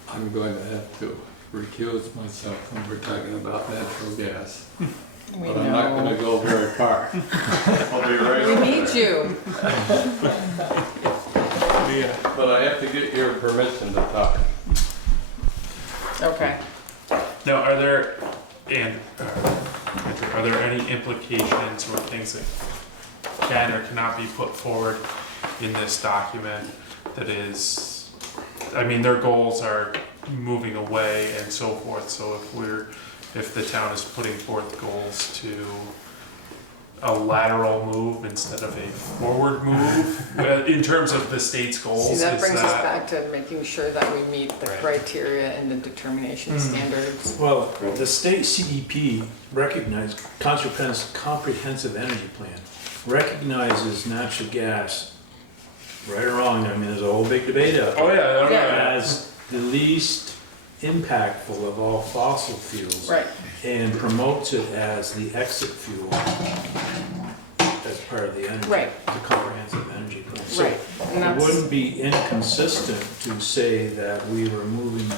I'm going to have to recuse myself when we're talking about natural gas. We But I'm not gonna know. go very far. I'll be right We back. need you. But I have to get your permission to talk. Okay. Now, are there any implications or things that can or cannot be put forward in this document that is, I mean, their goals are moving away and so forth, so if the town is putting forth goals to a lateral move instead of a forward move, in terms of the state's goals, See, that is brings us that, back to making sure that we meet the Right. criteria and the determination standards. Well, the state CEP recognizes, comprehensive energy plan, recognizes natural gas, right or wrong, I mean, there's a whole big debate out oh there, yeah, I don't know. as the least impactful of all fossil fuels. Right. And promotes it as the exit fuel as part of the energy, Right. the comprehensive energy plan. So Right. And it that's, wouldn't be inconsistent to say that we were moving,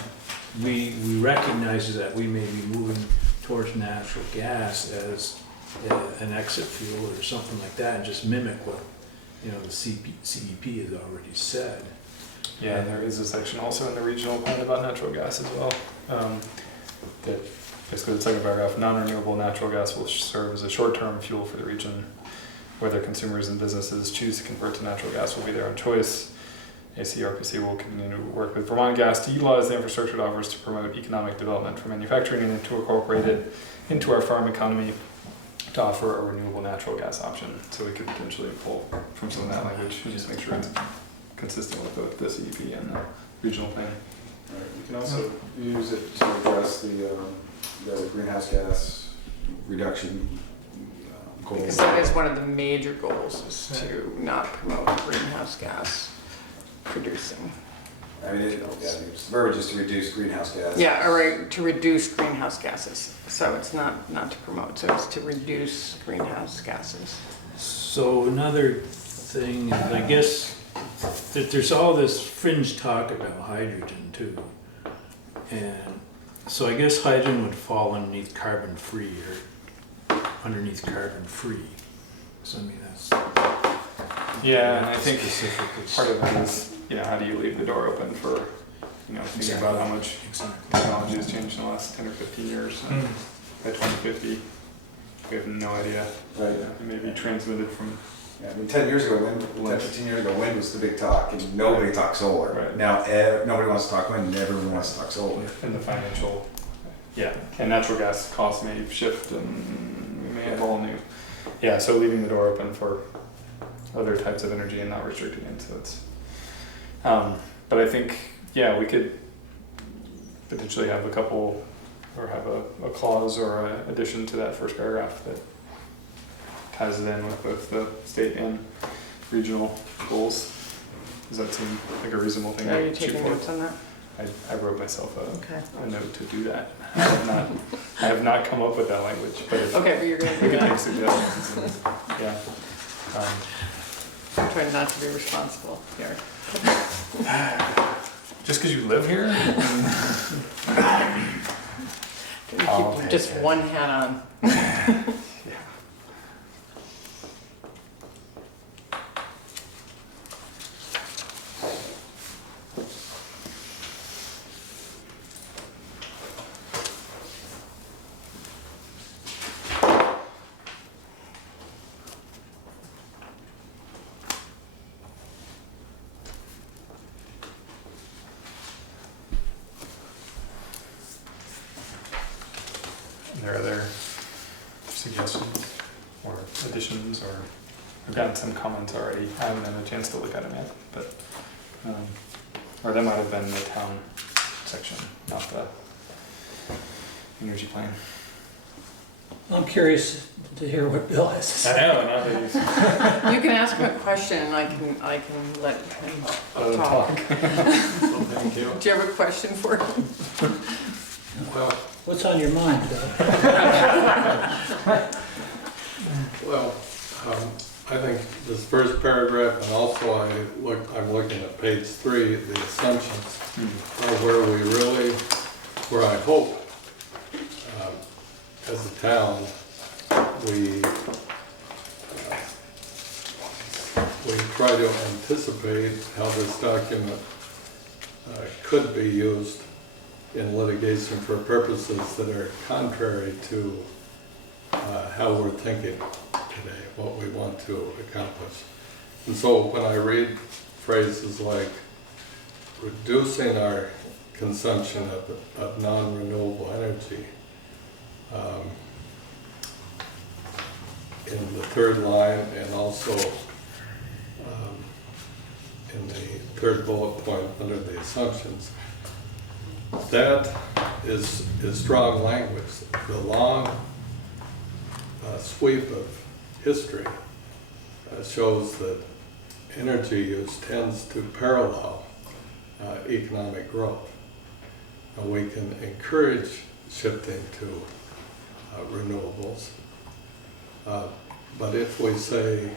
we recognize that we may be moving towards natural gas as an exit fuel or something like that, and just mimic what, the CEP has already said. Yeah, and there is a section also in the regional plan about natural gas as well. That basically it's like a paragraph, non-renewable natural gas will serve as a short-term fuel for the region. Whether consumers and businesses choose to convert to natural gas will be their own choice. ACRPC will continue to work with Vermont Gas to utilize the infrastructure it offers to promote economic development for manufacturing and to incorporate it into our farm economy to offer a renewable natural gas option. So we could potentially pull from some of that language and just make sure it's consistent with both the CEP and the regional plan. Right, you can also use it to address the greenhouse gas reduction goals. Because that is one of the major goals, is to not promote greenhouse gas producing. I mean, it's the verbiage is to reduce greenhouse gas. Yeah, all right, to reduce greenhouse gases. So it's not to promote, so it's to reduce greenhouse gases. So another thing, is I guess, that there's all this fringe talk about hydrogen too. And so I guess hydrogen would fall underneath carbon-free or underneath carbon-free. So I mean, that's Yeah, and I think specifically. part of it is, how do you leave the door open for, thinking about how much Exactly. technology has changed in the last 10 or 15 years. And by 2050, we have no idea. Right. It may be transmitted from, Yeah, I mean, 10 years ago, 15 years ago, wind was the big talk, and nobody talked solar. Right. Now, nobody wants to talk wind, and everyone wants to talk solar. in the financial, and natural gas costs may shift and we may have all new. Yeah, so leaving the door open for other types of energy and not restricting it, so it's, but I think, we could potentially have a couple, or have a clause or an addition to that first paragraph that ties it in with both the state and regional goals. Does that seem like a reasonable thing Are you to shoot taking for? notes on that? I wrote myself Okay. a note to do that. I have not come up with that language, but if Okay, but you're going to we do can make that. suggestions. And, I'm trying not to be responsible here. just because you live here? Keep just one hat on. Are there other suggestions or additions, or I've gotten some comments already. I haven't had a chance to look at them yet, but or that might have been the town section, not the energy plan. I'm curious to hear what Bill has to say. I know, not that he's You can ask him a question and I can let him talk. Thank you. Do you have a question for him? Well, What's on your mind, Bill? Well, I think this first paragraph, and also I'm looking at page 3, the assumptions are where I hope, as a town, we try to anticipate how this document could be used in litigation for purposes that are contrary to how we're thinking today, what we want to accomplish. And so when I read phrases like reducing our consumption of non-renewable energy, in the third line and also in the third bullet point under the assumptions, that is strong language. The long sweep of history shows that energy use tends to parallel economic growth. We can encourage shifting to renewables, but if we say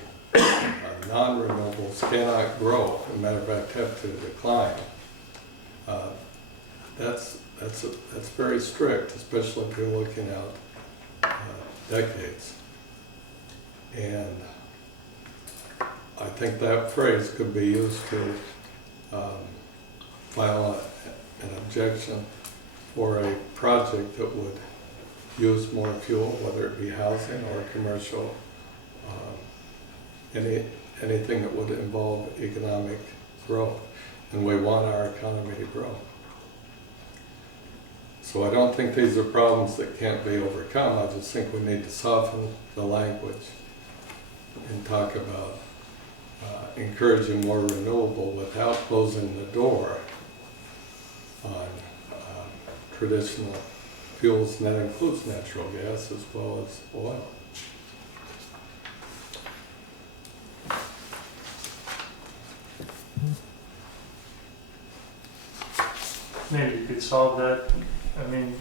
non-renewables cannot grow, as a matter of fact have to decline, that's very strict, especially if you're looking out decades. And I think that phrase could be used to file an objection for a project that would use more fuel, whether it be housing or commercial, anything that would involve economic growth. And we want our economy to grow. So I don't think these are problems that can't be overcome. I just think we need to soften the language and talk about encouraging more renewable without closing the door on traditional fuels, and that includes natural gas as well as oil. Maybe you could solve that, I mean,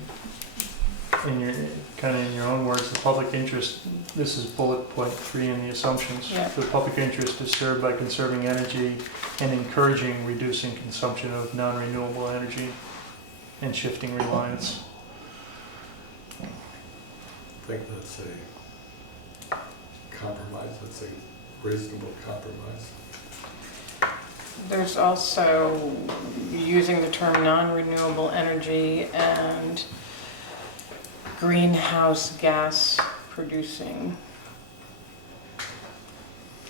in your, kind of in your own words, the public interest, this is bullet point 3 in the assumptions. Yeah. The public interest is served by conserving energy and encouraging reducing consumption of non-renewable energy and shifting reliance. I think that's a compromise, that's a reasonable compromise. There's also using the term non-renewable energy and greenhouse gas producing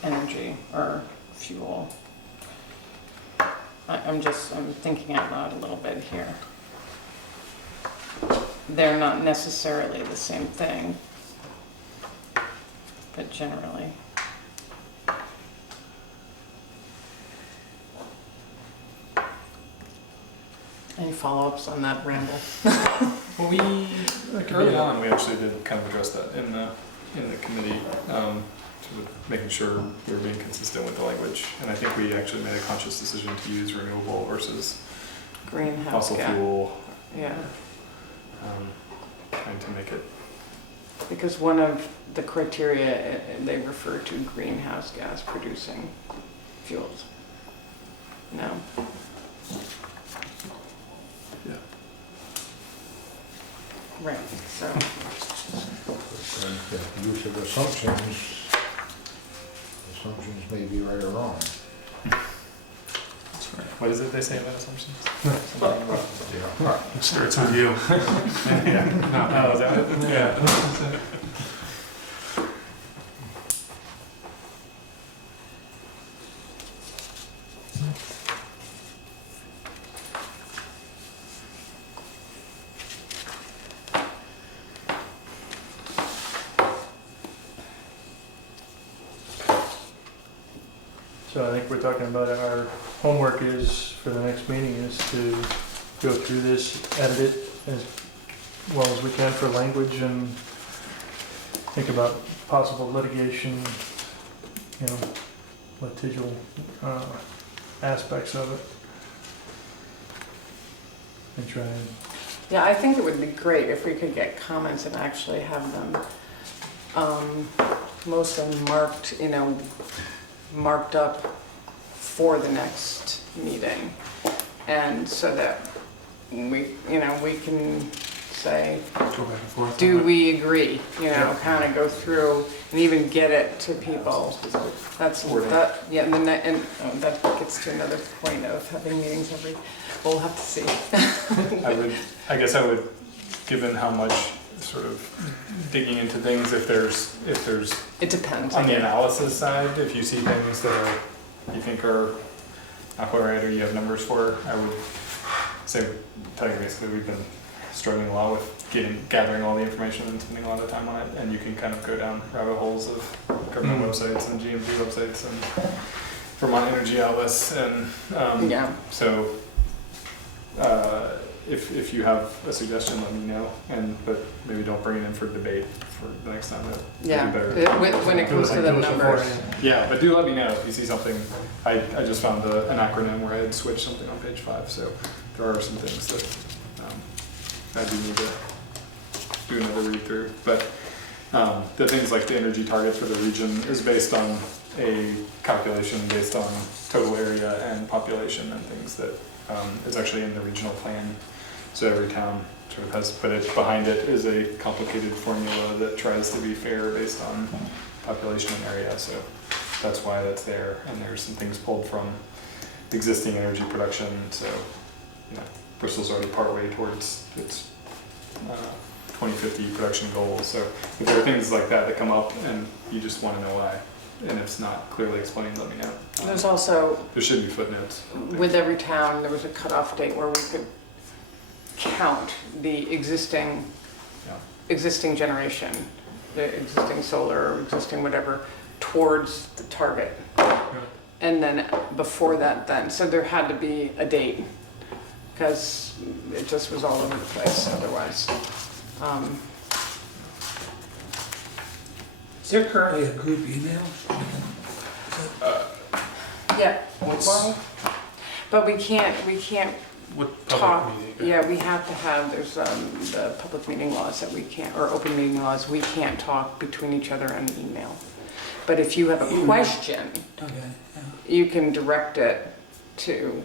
energy or fuel. I'm thinking out loud a little bit here. They're not necessarily the same thing, but generally. Any follow-ups on that ramble? Well, early on, we actually did kind of address that in the committee, sort of making sure we were being consistent with the language. And I think we actually made a conscious decision to use renewable versus Greenhouse fossil gas. fuel, Yeah, trying to make it. because one of the criteria, they refer to greenhouse gas producing fuels. No? Yeah. Right, so, The use of assumptions may be right or wrong. That's right. What is it they say about assumptions? Something about- It starts with you. Yeah. Oh, is that it? Yeah. So I think we're talking about our homework is, for the next meeting, is to go through this, edit it as well as we can for language and think about possible litigation, you know, litigial aspects of it. And try and, yeah, I think it would be great if we could get comments and actually have them, most of them marked, marked up for the next meeting. And so that we can say, Go back and forth. do on it. we agree? Yeah. Kind of go through and even get it to people. That's, that, yeah, and then, that gets to another point of having meetings we'll have to see. I guess I would, given how much sort of digging into things, if there's It depends. on the analysis side, if you see things that you think are not quite right or you have numbers for, I would tell you basically we've been struggling a lot with gathering all the information and spending a lot of time on it, and you can kind of go down rabbit holes of government websites and GMP websites and Vermont energy outlets, and Yeah. so if you have a suggestion, let me know, but maybe don't bring it in for debate for the next time. That'd Yeah, be better. when it comes to the numbers. Yeah, but do let me know if you see something. I just found an acronym where I had switched something on page 5, so there are some things that I do need to do another read through. But the things like the energy target for the region is based on a calculation based on total area and population and things that is actually in the regional plan. So every town sort of has, but behind it is a complicated formula that tries to be fair based on population and area. So that's why that's there. And there's some things pulled from existing energy production. So you know, Bristol's already partway towards its 2050 production goals. So if there are things like that that come up and you just want to know why, and if it's not clearly explained, let me know. There's also, There should be footnotes. with every town, there was a cutoff date where we could count the existing generation, the existing solar, or existing whatever, towards the target. And then before that then, so there had to be a date, because it just was all over the place otherwise. Is there currently a group email? Yeah, What's, well, but we can't what talk, public meeting? yeah, we have to have, there's the public meeting laws that we can't, or open meeting laws, we can't talk between each other on email. But if you have a question, Okay, yeah. you can direct it to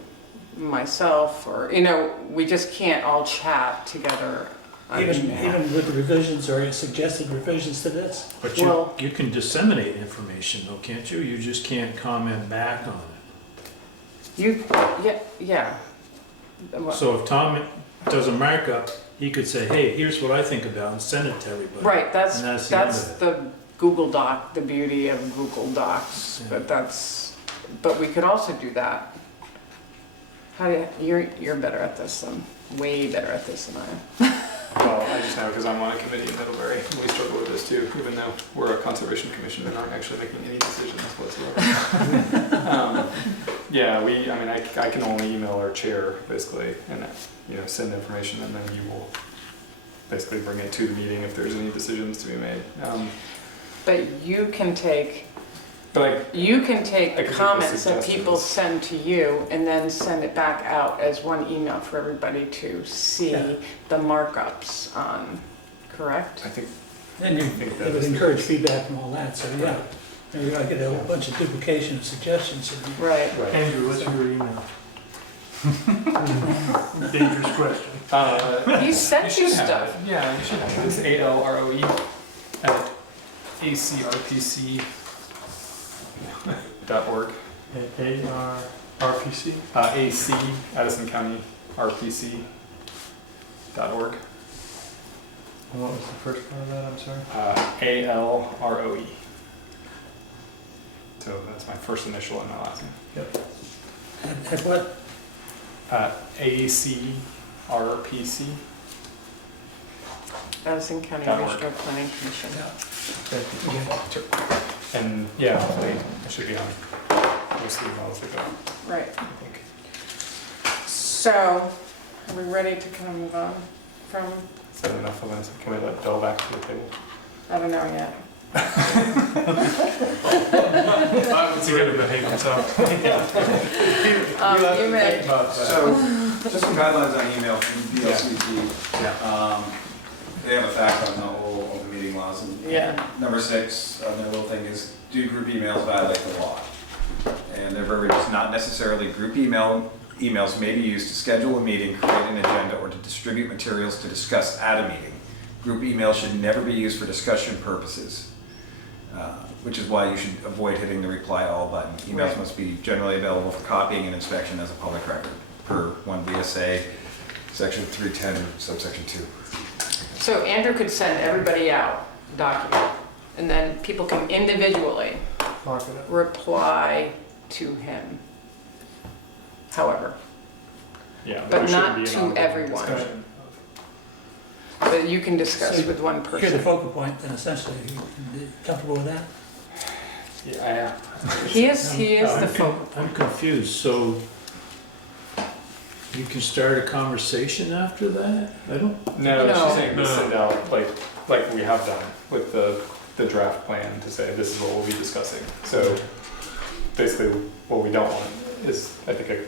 myself, or, you know, we just can't all chat together on email. Even with the revisions or suggested revisions to this? But Well- you can disseminate information though, can't you? You just can't comment back on it. Yeah. Well, So if Tom does a markup, he could say, hey, here's what I think about, and send it to everybody. right, that's, And that's the end that's of the Google Doc, the beauty of Google Docs, Yeah. but we could also do that. How do you, you're better at this than, way better at this than I am. Well, I just know because I'm on a committee in Middlebury. We struggle with this too, even though we're a conservation commission and aren't actually making any decisions whatsoever. Yeah, I can only email our chair basically, and send information, and then you will basically bring it to the meeting if there's any decisions to be made. But you can take But You can take I the could take the comments that people suggestions. send to you and then send it back out as one email for everybody to see Yeah. the markups on, correct? I think Then you, think that it would is the encourage case. feedback from all that, so yeah. Maybe I get a whole bunch of duplication of suggestions. Right. Andrew, what's your email? Dangerous question. He sent you should have stuff. it. Yeah, you should have it. It's ALROE at acrpc.org. RPC? AC, Addison County RPC.org. And what was the first part of that, I'm sorry? ALROE. So that's my first initial and my last name. At what? ACRPC. Addison County That'll Regional Planning Commission. Thank you. Okay. And yeah, hopefully it should be on most of the emails that go, Right. I think. So, are we ready to kind of move on from, Is that enough of it? Can we let Bill back to the table? I don't know yet. It's a good to behave himself. You may, So, just some guidelines on email from BLCT. They have a fact on the whole open meeting laws. And yeah, Number 6 on their little thing is, do group emails violate the law? And their verbiage is not necessarily group emails may be used to schedule a meeting, create an agenda, or to distribute materials to discuss at a meeting. Group emails should never be used for discussion purposes, which is why you should avoid hitting the reply all button. Emails Right. must be generally available for copying and inspection as a public record, per 1 VSA, section 310, subsection 2. so Andrew could send everybody out a document, and then people can individually Mark it up. reply to him. However, Yeah, But there shouldn't not be an to ongoing everyone. discussion. that you can discuss So with one You're the person. focal point, then essentially, you comfortable with that? Yeah, He is the focal. I'm confused, so you can start a conversation after that? I don't, No, No. she's saying to No. send out, like we have done with the draft plan, to say this is what we'll be discussing. So basically, what we don't want is, I think, a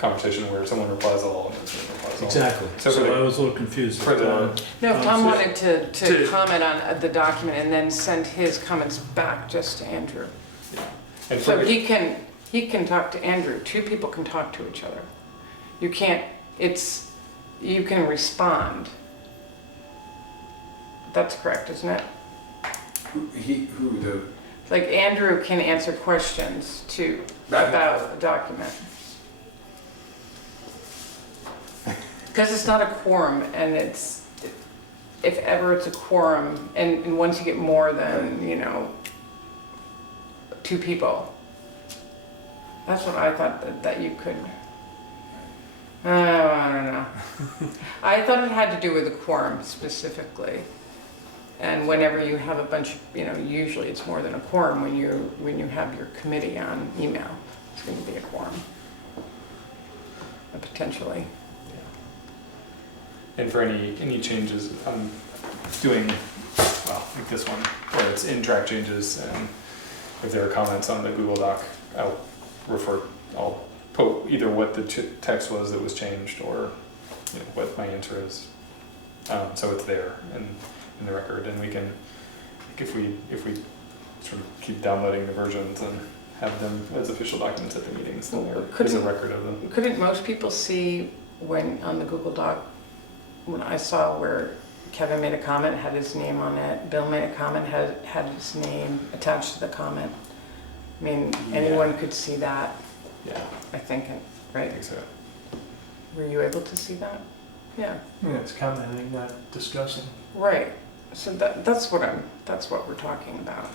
conversation where someone replies all and then someone replies all. exactly. So So for the- I was a little confused. for the- No, Tom Tom wanted to to- comment on the document and then send his comments back just to Andrew. Yeah. And for So the- he can talk to Andrew, 2 people can talk to each other. You can't, you can respond. That's correct, isn't it? Like Andrew can answer questions Right. about a document. Because it's not a quorum, and it's, if ever it's a quorum, and once you get more than, 2 people. That's what I thought that you could, I don't know. I thought it had to do with a quorum specifically. And whenever you have a bunch of, usually it's more than a quorum when you have your committee on email. It's going to be a quorum. Potentially. And for any changes, I'm doing, well, like this one, where it's in track changes, and if there are comments on the Google Doc, I'll put either what the text was that was changed, or what my answer is. So it's there in the record, and we can, if we sort of keep downloading the versions and have them as official documents at the meetings, then there is a record of them. Couldn't most people see when on the Google Doc, when I saw where Kevin made a comment, had his name on it, Bill made a comment, had his name attached to the comment? I mean, anyone could see that, Yeah, I think, I right? think so. Were you able to see that? Yeah. Yeah, it's commenting, not discussing. Right. So that's what we're talking about.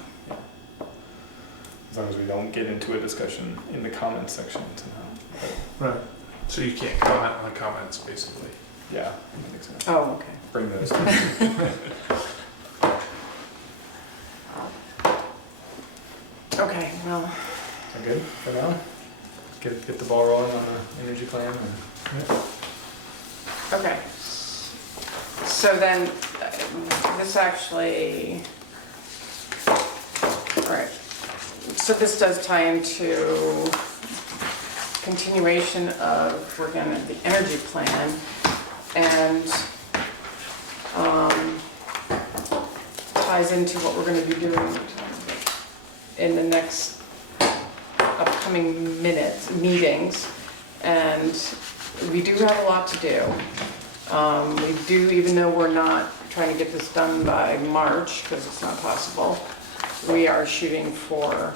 As long as we don't get into a discussion in the comments section somehow. Right. So you can't comment on the comments, basically. Yeah, I think so. Oh, okay. Bring those. Okay, well, Are good for now? Get the ball rolling on the energy plan. okay. So then, this actually, all right. So this does tie into continuation of, we're gonna, the energy plan, and ties into what we're gonna be doing in the next upcoming meetings. And we do have a lot to do. We do, even though we're not trying to get this done by March, because it's not possible, we are shooting for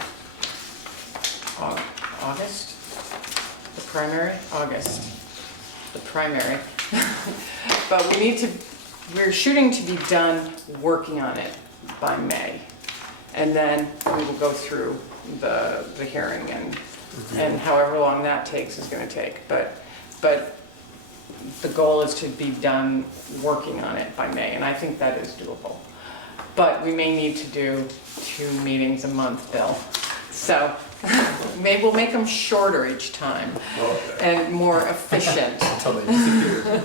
August? The primary? August. The primary. But we're shooting to be done working on it by May. And then we will go through the hearing, and however long that takes is gonna take. But the goal is to be done working on it by May, and I think that is doable. But we may need to do 2 meetings a month, Bill. So maybe we'll make them shorter each time and more efficient. Until they disappear.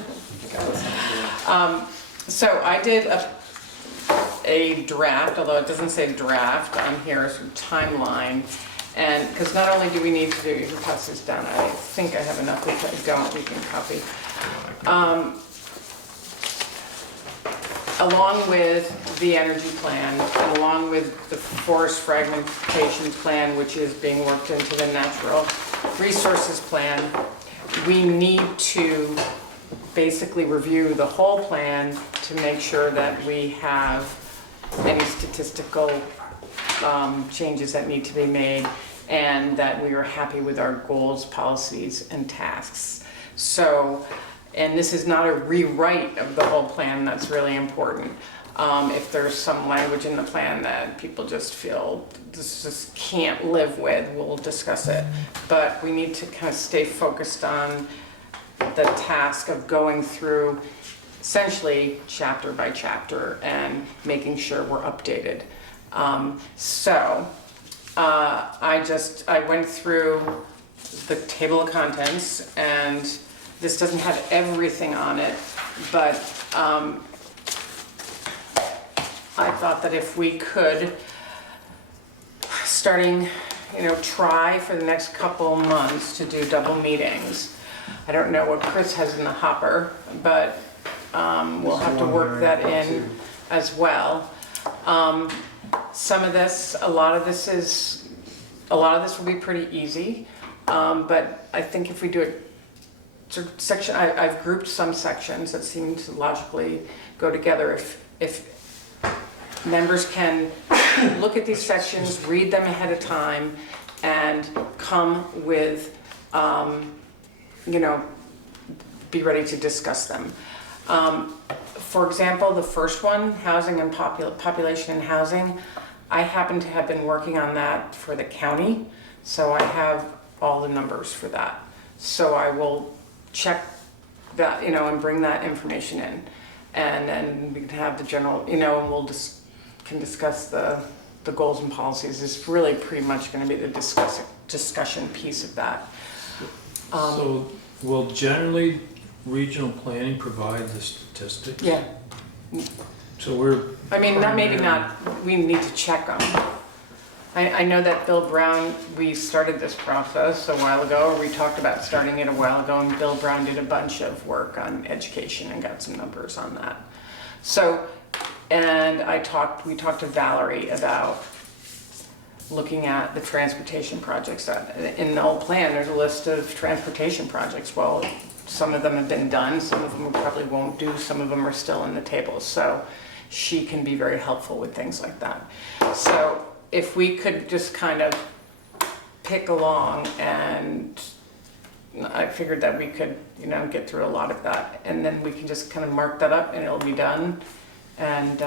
So I did a draft, although it doesn't say draft on here, some timeline. And because not only do we need to do, you can pass this down, I think I have enough, if I don't, we can copy. Along with the energy plan, and along with the forest fragmentation plan, which is being worked into the natural resources plan, we need to basically review the whole plan to make sure that we have any statistical changes that need to be made, and that we are happy with our goals, policies, and tasks. So, and this is not a rewrite of the whole plan, that's really important. If there's some language in the plan that people just feel this just can't live with, we'll discuss it. But we need to kind of stay focused on the task of going through essentially chapter by chapter and making sure we're updated. I went through the table of contents, and this doesn't have everything on it, but I thought that if we could, starting, try for the next couple months to do double meetings. I don't know what Chris has in the hopper, but we'll have to work that in as well. A lot of this will be pretty easy, but I think if we do it sort of section, I've grouped some sections that seem to logically go together. If members can look at these sections, read them ahead of time, be ready to discuss them. For example, the first one, housing and population and housing, I happen to have been working on that for the county, so I have all the numbers for that. So I will check that, and bring that information in. And then we can have the general, and we'll can discuss the goals and policies. It's really pretty much gonna be the discussion piece of that. So will generally regional planning provide the statistics? Yeah, So we're. I mean, we need to check them. I know that Bill Brown, we started this process a while ago, or we talked about starting it a while ago, and Bill Brown did a bunch of work on education and got some numbers on that. So, and we talked to Valerie about looking at the transportation projects. In the whole plan, there's a list of transportation projects. Well, some of them have been done, some of them we probably won't do, some of them are still in the tables. So she can be very helpful with things like that. So if we could just kind of pick along, and I figured that we could, get through a lot of that, and then we can just kind of mark that up and it'll be done, and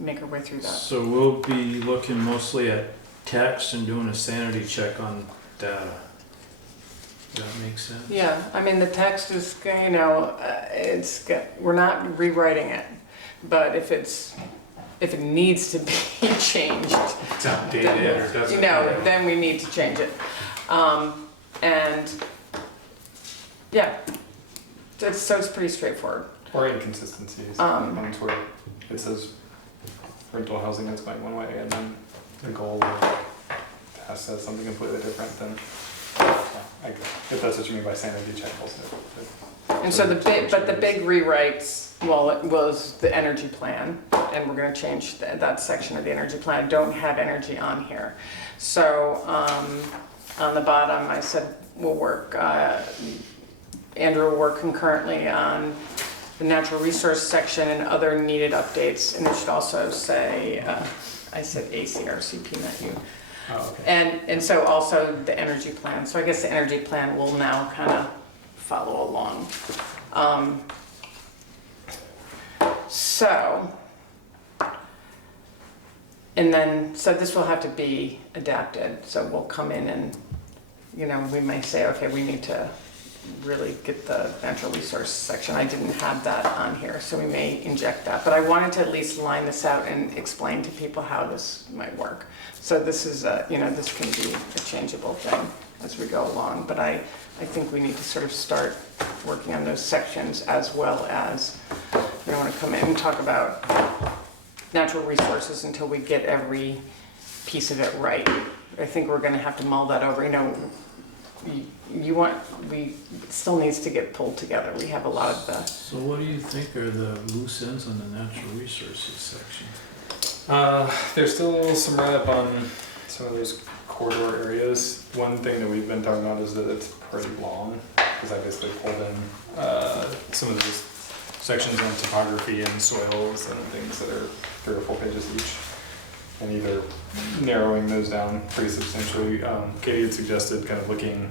make our way through that. So we'll be looking mostly at text and doing a sanity check on data. Does that make sense? Yeah, I mean, the text is, we're not rewriting it, but if it needs to be changed, It's outdated or doesn't. then we need to change it. And yeah, so it's pretty straightforward. Or inconsistencies, ones where it says rental housing is going one way and then the goal has said something completely different, then if that's what you mean by sanity check also. And so the big rewrites, well, it was the energy plan, and we're gonna change that section of the energy plan. Don't have energy on here. So on the bottom, I said we'll work, Andrew will work concurrently on the natural resource section and other needed updates, and it should also say, I said ACRCP, not you. Oh, okay. And so also the energy plan. So I guess the energy plan will now kind of follow along. So this will have to be adapted. So we'll come in and, we may say, okay, we need to really get the natural resource section. I didn't have that on here, so we may inject that. But I wanted to at least line this out and explain to people how this might work. So this is, this can be a changeable thing as we go along. But I think we need to sort of start working on those sections, as well as we don't want to come in and talk about natural resources until we get every piece of it right. I think we're going to have to mull that over. It still needs to get pulled together. We have a lot of the. So what do you think are the loose ends on the natural resources section? There's still some write-up on some of those corridor areas. One thing that we've been talking about is that it's pretty long, because I basically pulled in some of those sections on topography and soils and things that are 3 or 4 pages each, and either narrowing those down pretty substantially. Katie had suggested kind of looking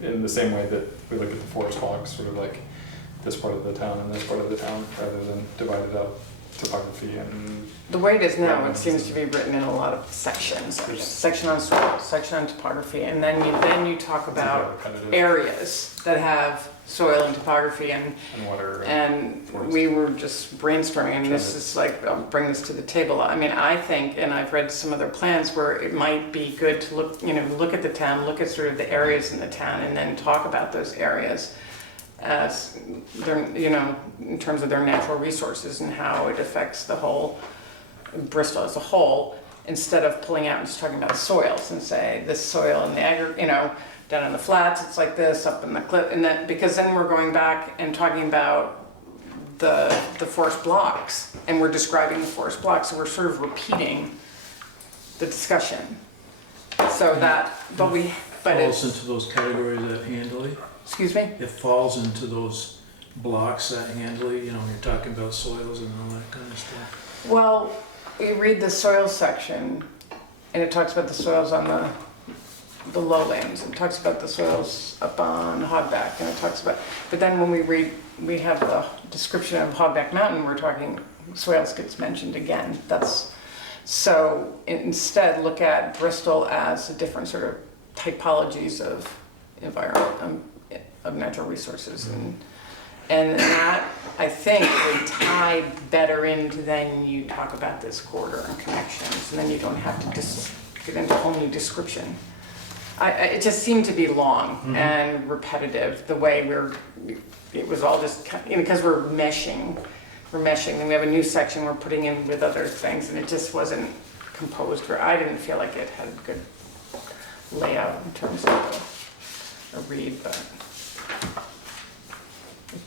in the same way that we look at the forest logs, sort of like this part of the town and this part of the town, rather than divided up topography and. The way it is now, it seems to be written in a lot of sections. There's a section on soil, section on topography, and then you talk about areas that have soil and topography and water and we were just brainstorming, and this is like, I'll bring this to the table. I mean, I think, and I've read some other plans where it might be good to look at the town, look at sort of the areas in the town, and then talk about those areas as their, in terms of their natural resources and how it affects the whole Bristol as a whole, instead of pulling out and just talking about soils and say this soil in the down in the flats it's like this, up in the cliff, and then because then we're going back and talking about the forest blocks, and we're describing the forest blocks, so we're sort of repeating the discussion. So that, but Falls into those categories that handily? Excuse me? It falls into those blocks that handily, you're talking about soils and all that kind of stuff. Well, you read the soil section, and it talks about the soils on the the lowlands, and talks about the soils up on Hogback, and it talks about, but then when we have the description of Hogback Mountain, we're talking, soils gets mentioned again. So instead look at Bristol as a different sort of typologies of environment, of natural resources, and that, I think, would tie better into then you talk about this corridor and connections, and then you don't have to get into a whole new description. It just seemed to be long and repetitive, the way it was all just, because we're meshing, and we have a new section we're putting in with other things, and it just wasn't composed, or I didn't feel like it had a good layout in terms of a read, but.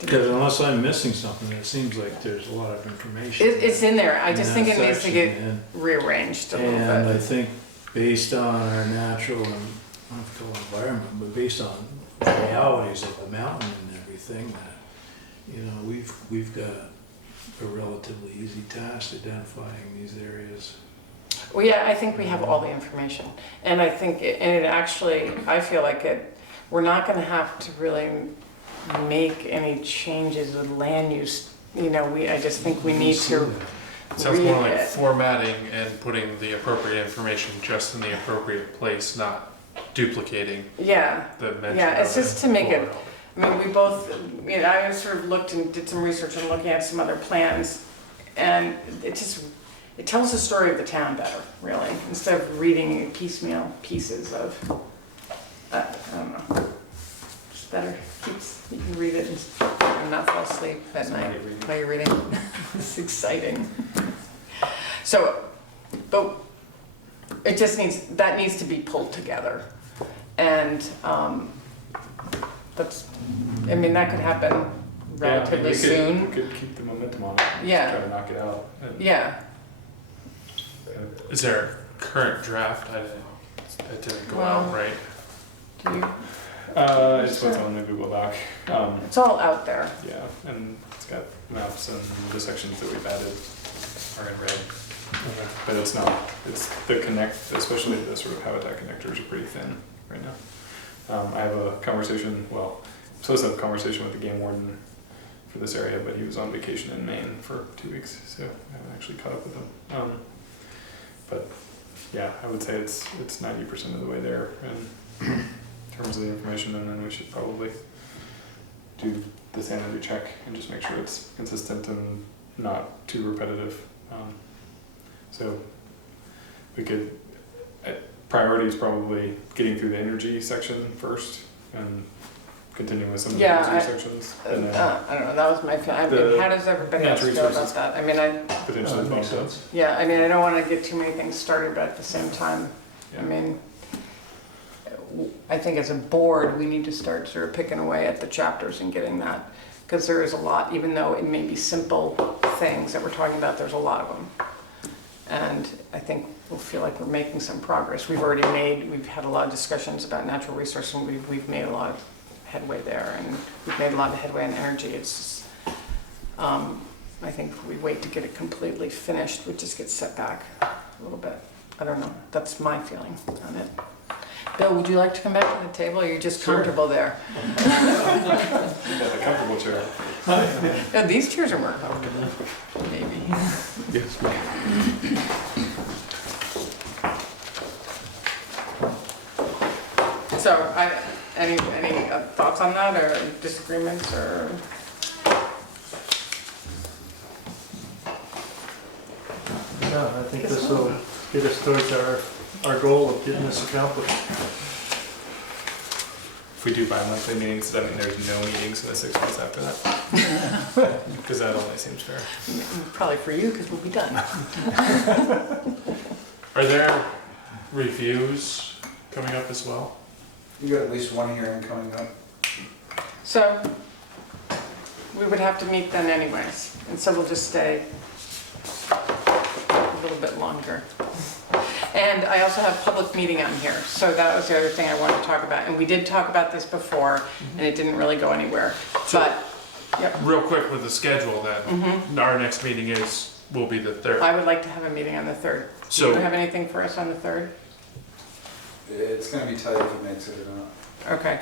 Because unless I'm missing something, it seems like there's a lot of information. It's in there, I in just that think it needs to get section, rearranged a and little I bit. think based on our natural and, I don't have to call it environment, but based on the realities of the mountain and everything, that, we've got a relatively easy task identifying these areas. Well, yeah, I think we have all the information, and I think, and it actually, I feel like we're not gonna have to really make any changes with land use, I just think we need to It sounds more read like it. formatting and putting the appropriate information just in the appropriate place, not duplicating Yeah, the mention. yeah, it's of just to make it, or- I mean, we both, I sort of looked and did some research and looking at some other plans, and it tells the story of the town better, really, instead of reading piecemeal pieces of, I don't know. It's better, you can read it and not fall asleep at night while you're reading. It's exciting. So, but it just needs to be pulled together. And that could happen relatively soon. We could keep the momentum on it. Yeah. Try to knock it out. And, Yeah, Is there a current draft? That didn't go out, right? do you, it's what's on the Google Doc. it's all out there. Yeah, and it's got maps, and the sections that we've added are in red. But it's the connect, especially the sort of habitat connectors are pretty thin right now. I have a conversation, I'm supposed to have a conversation with the game warden for this area, but he was on vacation in Maine for 2 weeks, so I haven't actually caught up with him. But yeah, I would say it's 90% of the way there in terms of the information, and then we should probably do the sanity check and just make sure it's consistent and not too repetitive. So we could, priority is probably getting through the energy section first and continue with some of the energy sections. And then I don't know, that was my feeling. The How does everybody else natural feel about resources. that? potentially That makes bump up. sense. Yeah, I don't want to get too many things started, but at the same time, Yeah. I think as a board, we need to start sort of picking away at the chapters and getting that, because there is a lot, even though it may be simple things that we're talking about, there's a lot of them. And I think we'll feel like we're making some progress. We've had a lot of discussions about natural resources, and we've made a lot of headway there, and we've made a lot of headway in energy. It's just, I think if we wait to get it completely finished, we just get set back a little bit. I don't know, that's my feeling on it. Bill, would you like to come back to the table, or you're just comfortable there? Yeah, the comfortable chair. No, these chairs are more comfortable, maybe. Yes, So, any thoughts on that, or disagreements, or? Yeah, I think this will get us towards our goal of getting this accomplished. If we do bi-monthly meetings, does that mean there's no meetings in the 6 months after that? Because that only seems fair. Probably for you, because we'll be done. Are there reviews coming up as well? You got at least one hearing coming up. So, we would have to meet then anyways, and so we'll just stay a little bit longer. And I also have public meeting on here, so that was the other thing I wanted to talk about. And we did talk about this before, and it didn't really go anywhere, but, yep. Real quick with the schedule then, our next meeting will be the 3rd. I would like to have a meeting on the 3rd. Do So- you have anything for us on the 3rd? It's gonna be tight if it makes it or not. Okay.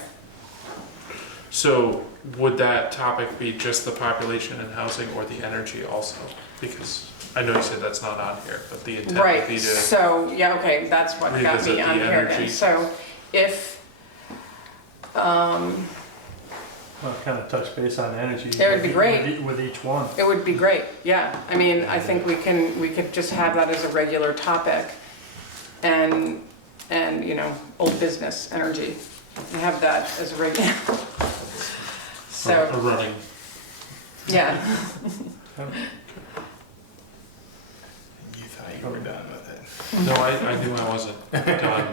So would that topic be just the population and housing or the energy also? Because I know you said that's not on here, but the intent would Right, be to, so, yeah, okay, that's what got revisit me the on here then. energy. So if, Well, kind of touch base on energy. It would be great. With each one. it would be great, yeah. I mean, I think we could just have that as a regular topic. And, you know, old business, energy, and have that as a regular. a So, running. yeah. You thought you were done with it. No, I knew I wasn't done.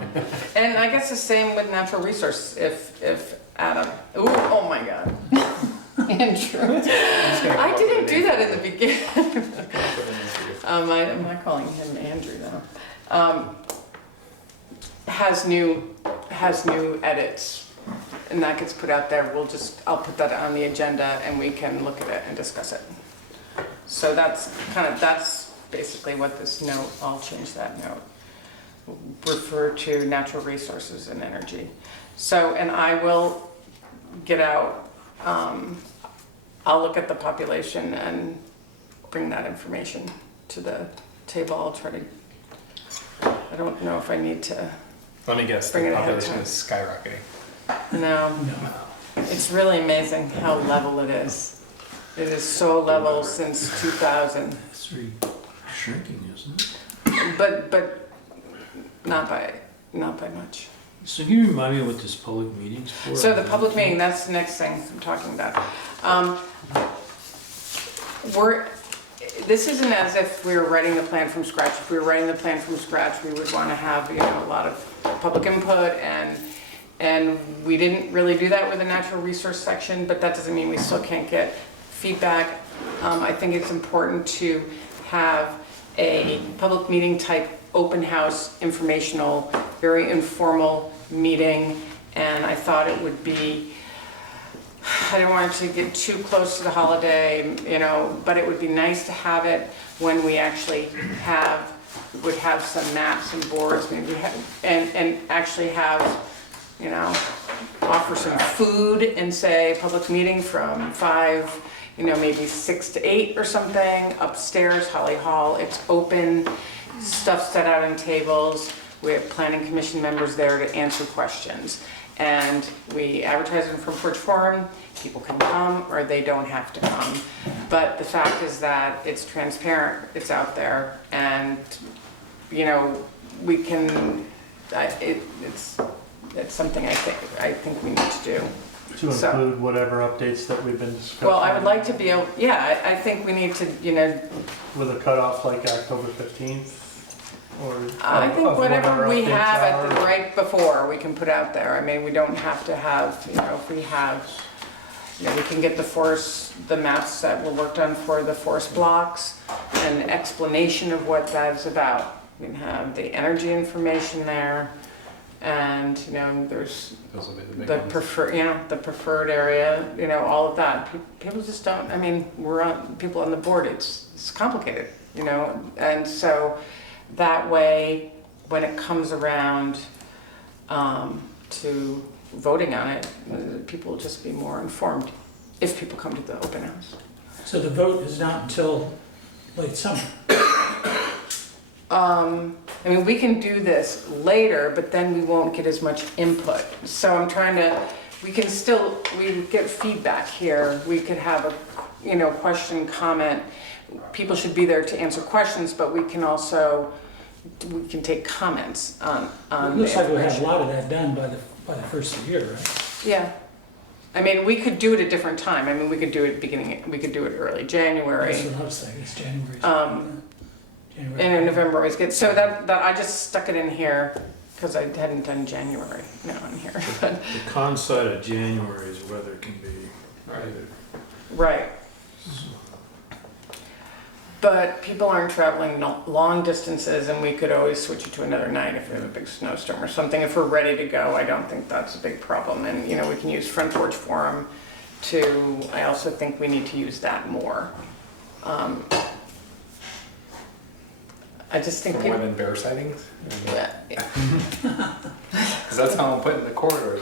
And I guess the same with natural resource, if Adam, ooh, oh my God. Andrew, I didn't do that in the beginning. I'm not calling him Andrew now. Has new edits, and that gets put out there, I'll put that on the agenda and we can look at it and discuss it. So that's basically what this note, I'll change that note. Refer to natural resources and energy. So, and I will get out, I'll look at the population and bring that information to the table. I'll try to, I don't know if I need to, Let me guess, Bring the it ahead of population time. is skyrocketing. no. It's really amazing how level it is. It is so level since 2000, It's shrinking, isn't it? but not by much. So can you remind me what this public meeting's for? So the public meeting, that's the next thing I'm talking about. This isn't as if we were writing the plan from scratch. If we were writing the plan from scratch, we would want to have, you know, a lot of public input, and we didn't really do that with the natural resource section, but that doesn't mean we still can't get feedback. I think it's important to have a public meeting type open house, informational, very informal meeting, and I thought it would be, I didn't want it to get too close to the holiday, you know, but it would be nice to have it when we actually would have some maps and boards, maybe, and actually have, you know, offer some food and say, public meeting from 5, you know, maybe 6 to 8 or something, upstairs, Holly Hall, it's open, stuff set out on tables, we have planning commission members there to answer questions. And we advertise them from Porch Forum, people can come or they don't have to come. But the fact is that it's transparent, it's out there, and, you know, we can, it's something I think we need to do. To So- include whatever updates that we've been discussing. Well, I would like to be able, yeah, I think we need to, you know, With a cutoff like October 15th, or? I think of when our whatever we updates have at the are. right before, we can put out there. I mean, we don't have to have, you know, if we have, you know, we can get the maps that were worked on for the forest blocks, an explanation of what that's about. We can have the energy information there, and, you know, there's Those will be the big the ones. the preferred area, you know, all of that. People just don't, I mean, people on the board, it's complicated, you know, and so that way, when it comes around to voting on it, people will just be more informed if people come to the open house. So the vote is not until late summer. I mean, we can do this later, but then we won't get as much input. So I'm trying to, we get feedback here. We could have a, you know, question, comment. People should be there to answer questions, but we can take comments on It the looks like we have a information. lot of that done by the first of the year, right? Yeah. I mean, we could do it at a different time. I mean, we could do it we could do it early January. That's what I was saying, it's January. January. And in November is good. So that I just stuck it in here because I hadn't done January on here. But, The con side of January is weather can be either. right. But people aren't traveling long distances, and we could always switch it to another night if we have a big snowstorm or something. If we're ready to go, I don't think that's a big problem. And, you know, we can use Front Porch Forum I also think we need to use that more. I just think For people, women bear sightings? yeah, Because that's how I'm putting the corridors.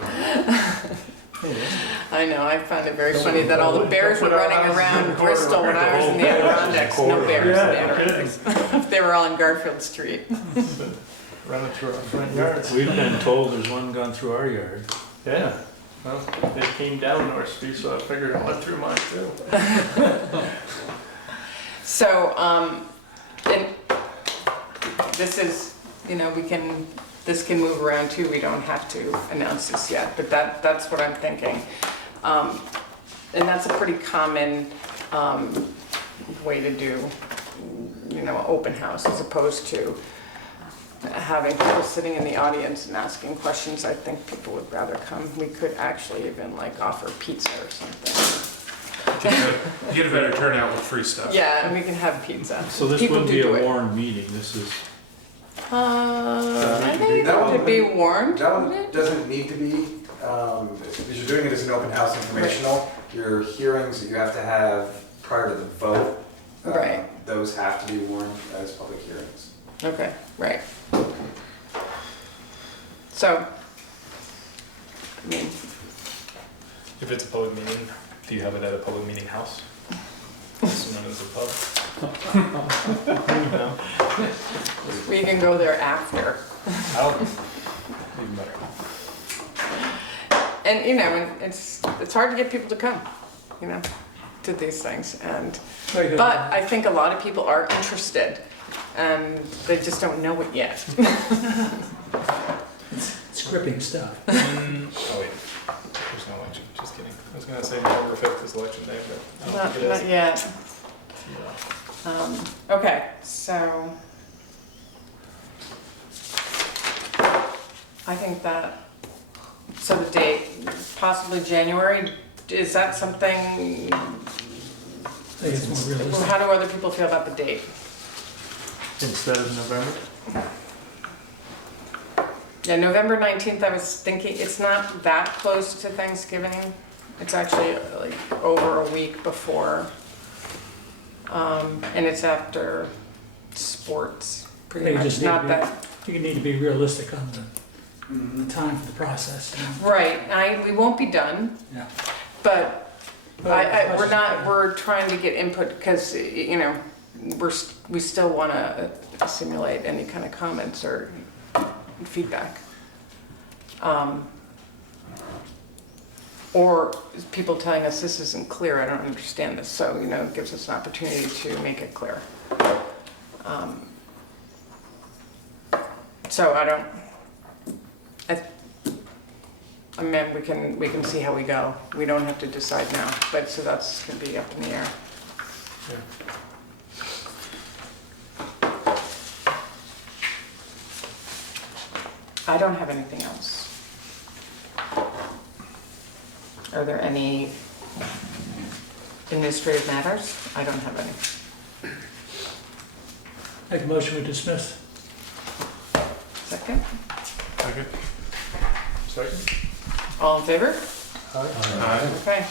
I know, I found it very funny that all the bears were Put our running houses in around the corridor. Bristol when I was in the Adirondacks, no bears in the Yeah, Adirondacks. They were all on Garfield Street. Running through our front yards. We've been told there's one gone through our yard. Yeah, well, it came down North Street, so I figured it went through mine too. So, and this is, this can move around too, we don't have to announce this yet, but that's what I'm thinking. And that's a pretty common, way to do, an open house as opposed to having people sitting in the audience and asking questions. I think people would rather come. We could actually even offer pizza or something. You get a better turnout with free stuff. Yeah, and we can have pizza. So this People wouldn't do be do a it. warned meeting, this is, I think That it one would be warned. That one doesn't need to be, because you're doing it as an open house informational. Your hearings that you have to have prior to the vote, Right. those have to be warned as public hearings. Okay, right. So, I mean, If it's a public meeting, do you have it at a public meeting house? Also known as a pub? No? we can go there after. Oh, even better. And, and it's hard to get people to come, to these things. And, Very good. but I think a lot of people are interested and they just don't know it yet. It's gripping stuff. Oh wait, there's no election, just kidding. I was gonna say November 5th is election day, but I don't think it Not is. yet. Okay, so I think so the date, possibly January, is that something, I think it's more realistic. how do other people feel about the date? Instead of November? Yeah, November 19th, I was thinking, it's not that close to Thanksgiving. It's actually over a week before. And it's after sports, I pretty think you much, just need not to that. You need to be realistic on the time for the process. Right, we won't be done, Yeah. but we're trying to get input because, we still want to simulate any kind of comments or feedback. Or people telling us this isn't clear, I don't understand this, so, it gives us an opportunity to make it clear. So I mean, we can see how we go. We don't have to decide now, but so that's gonna be up in the air. I don't have anything else. Are there any administrative matters? I don't have any. Make a motion to dismiss. Second? Okay. Second? All in favor? Aye. Okay.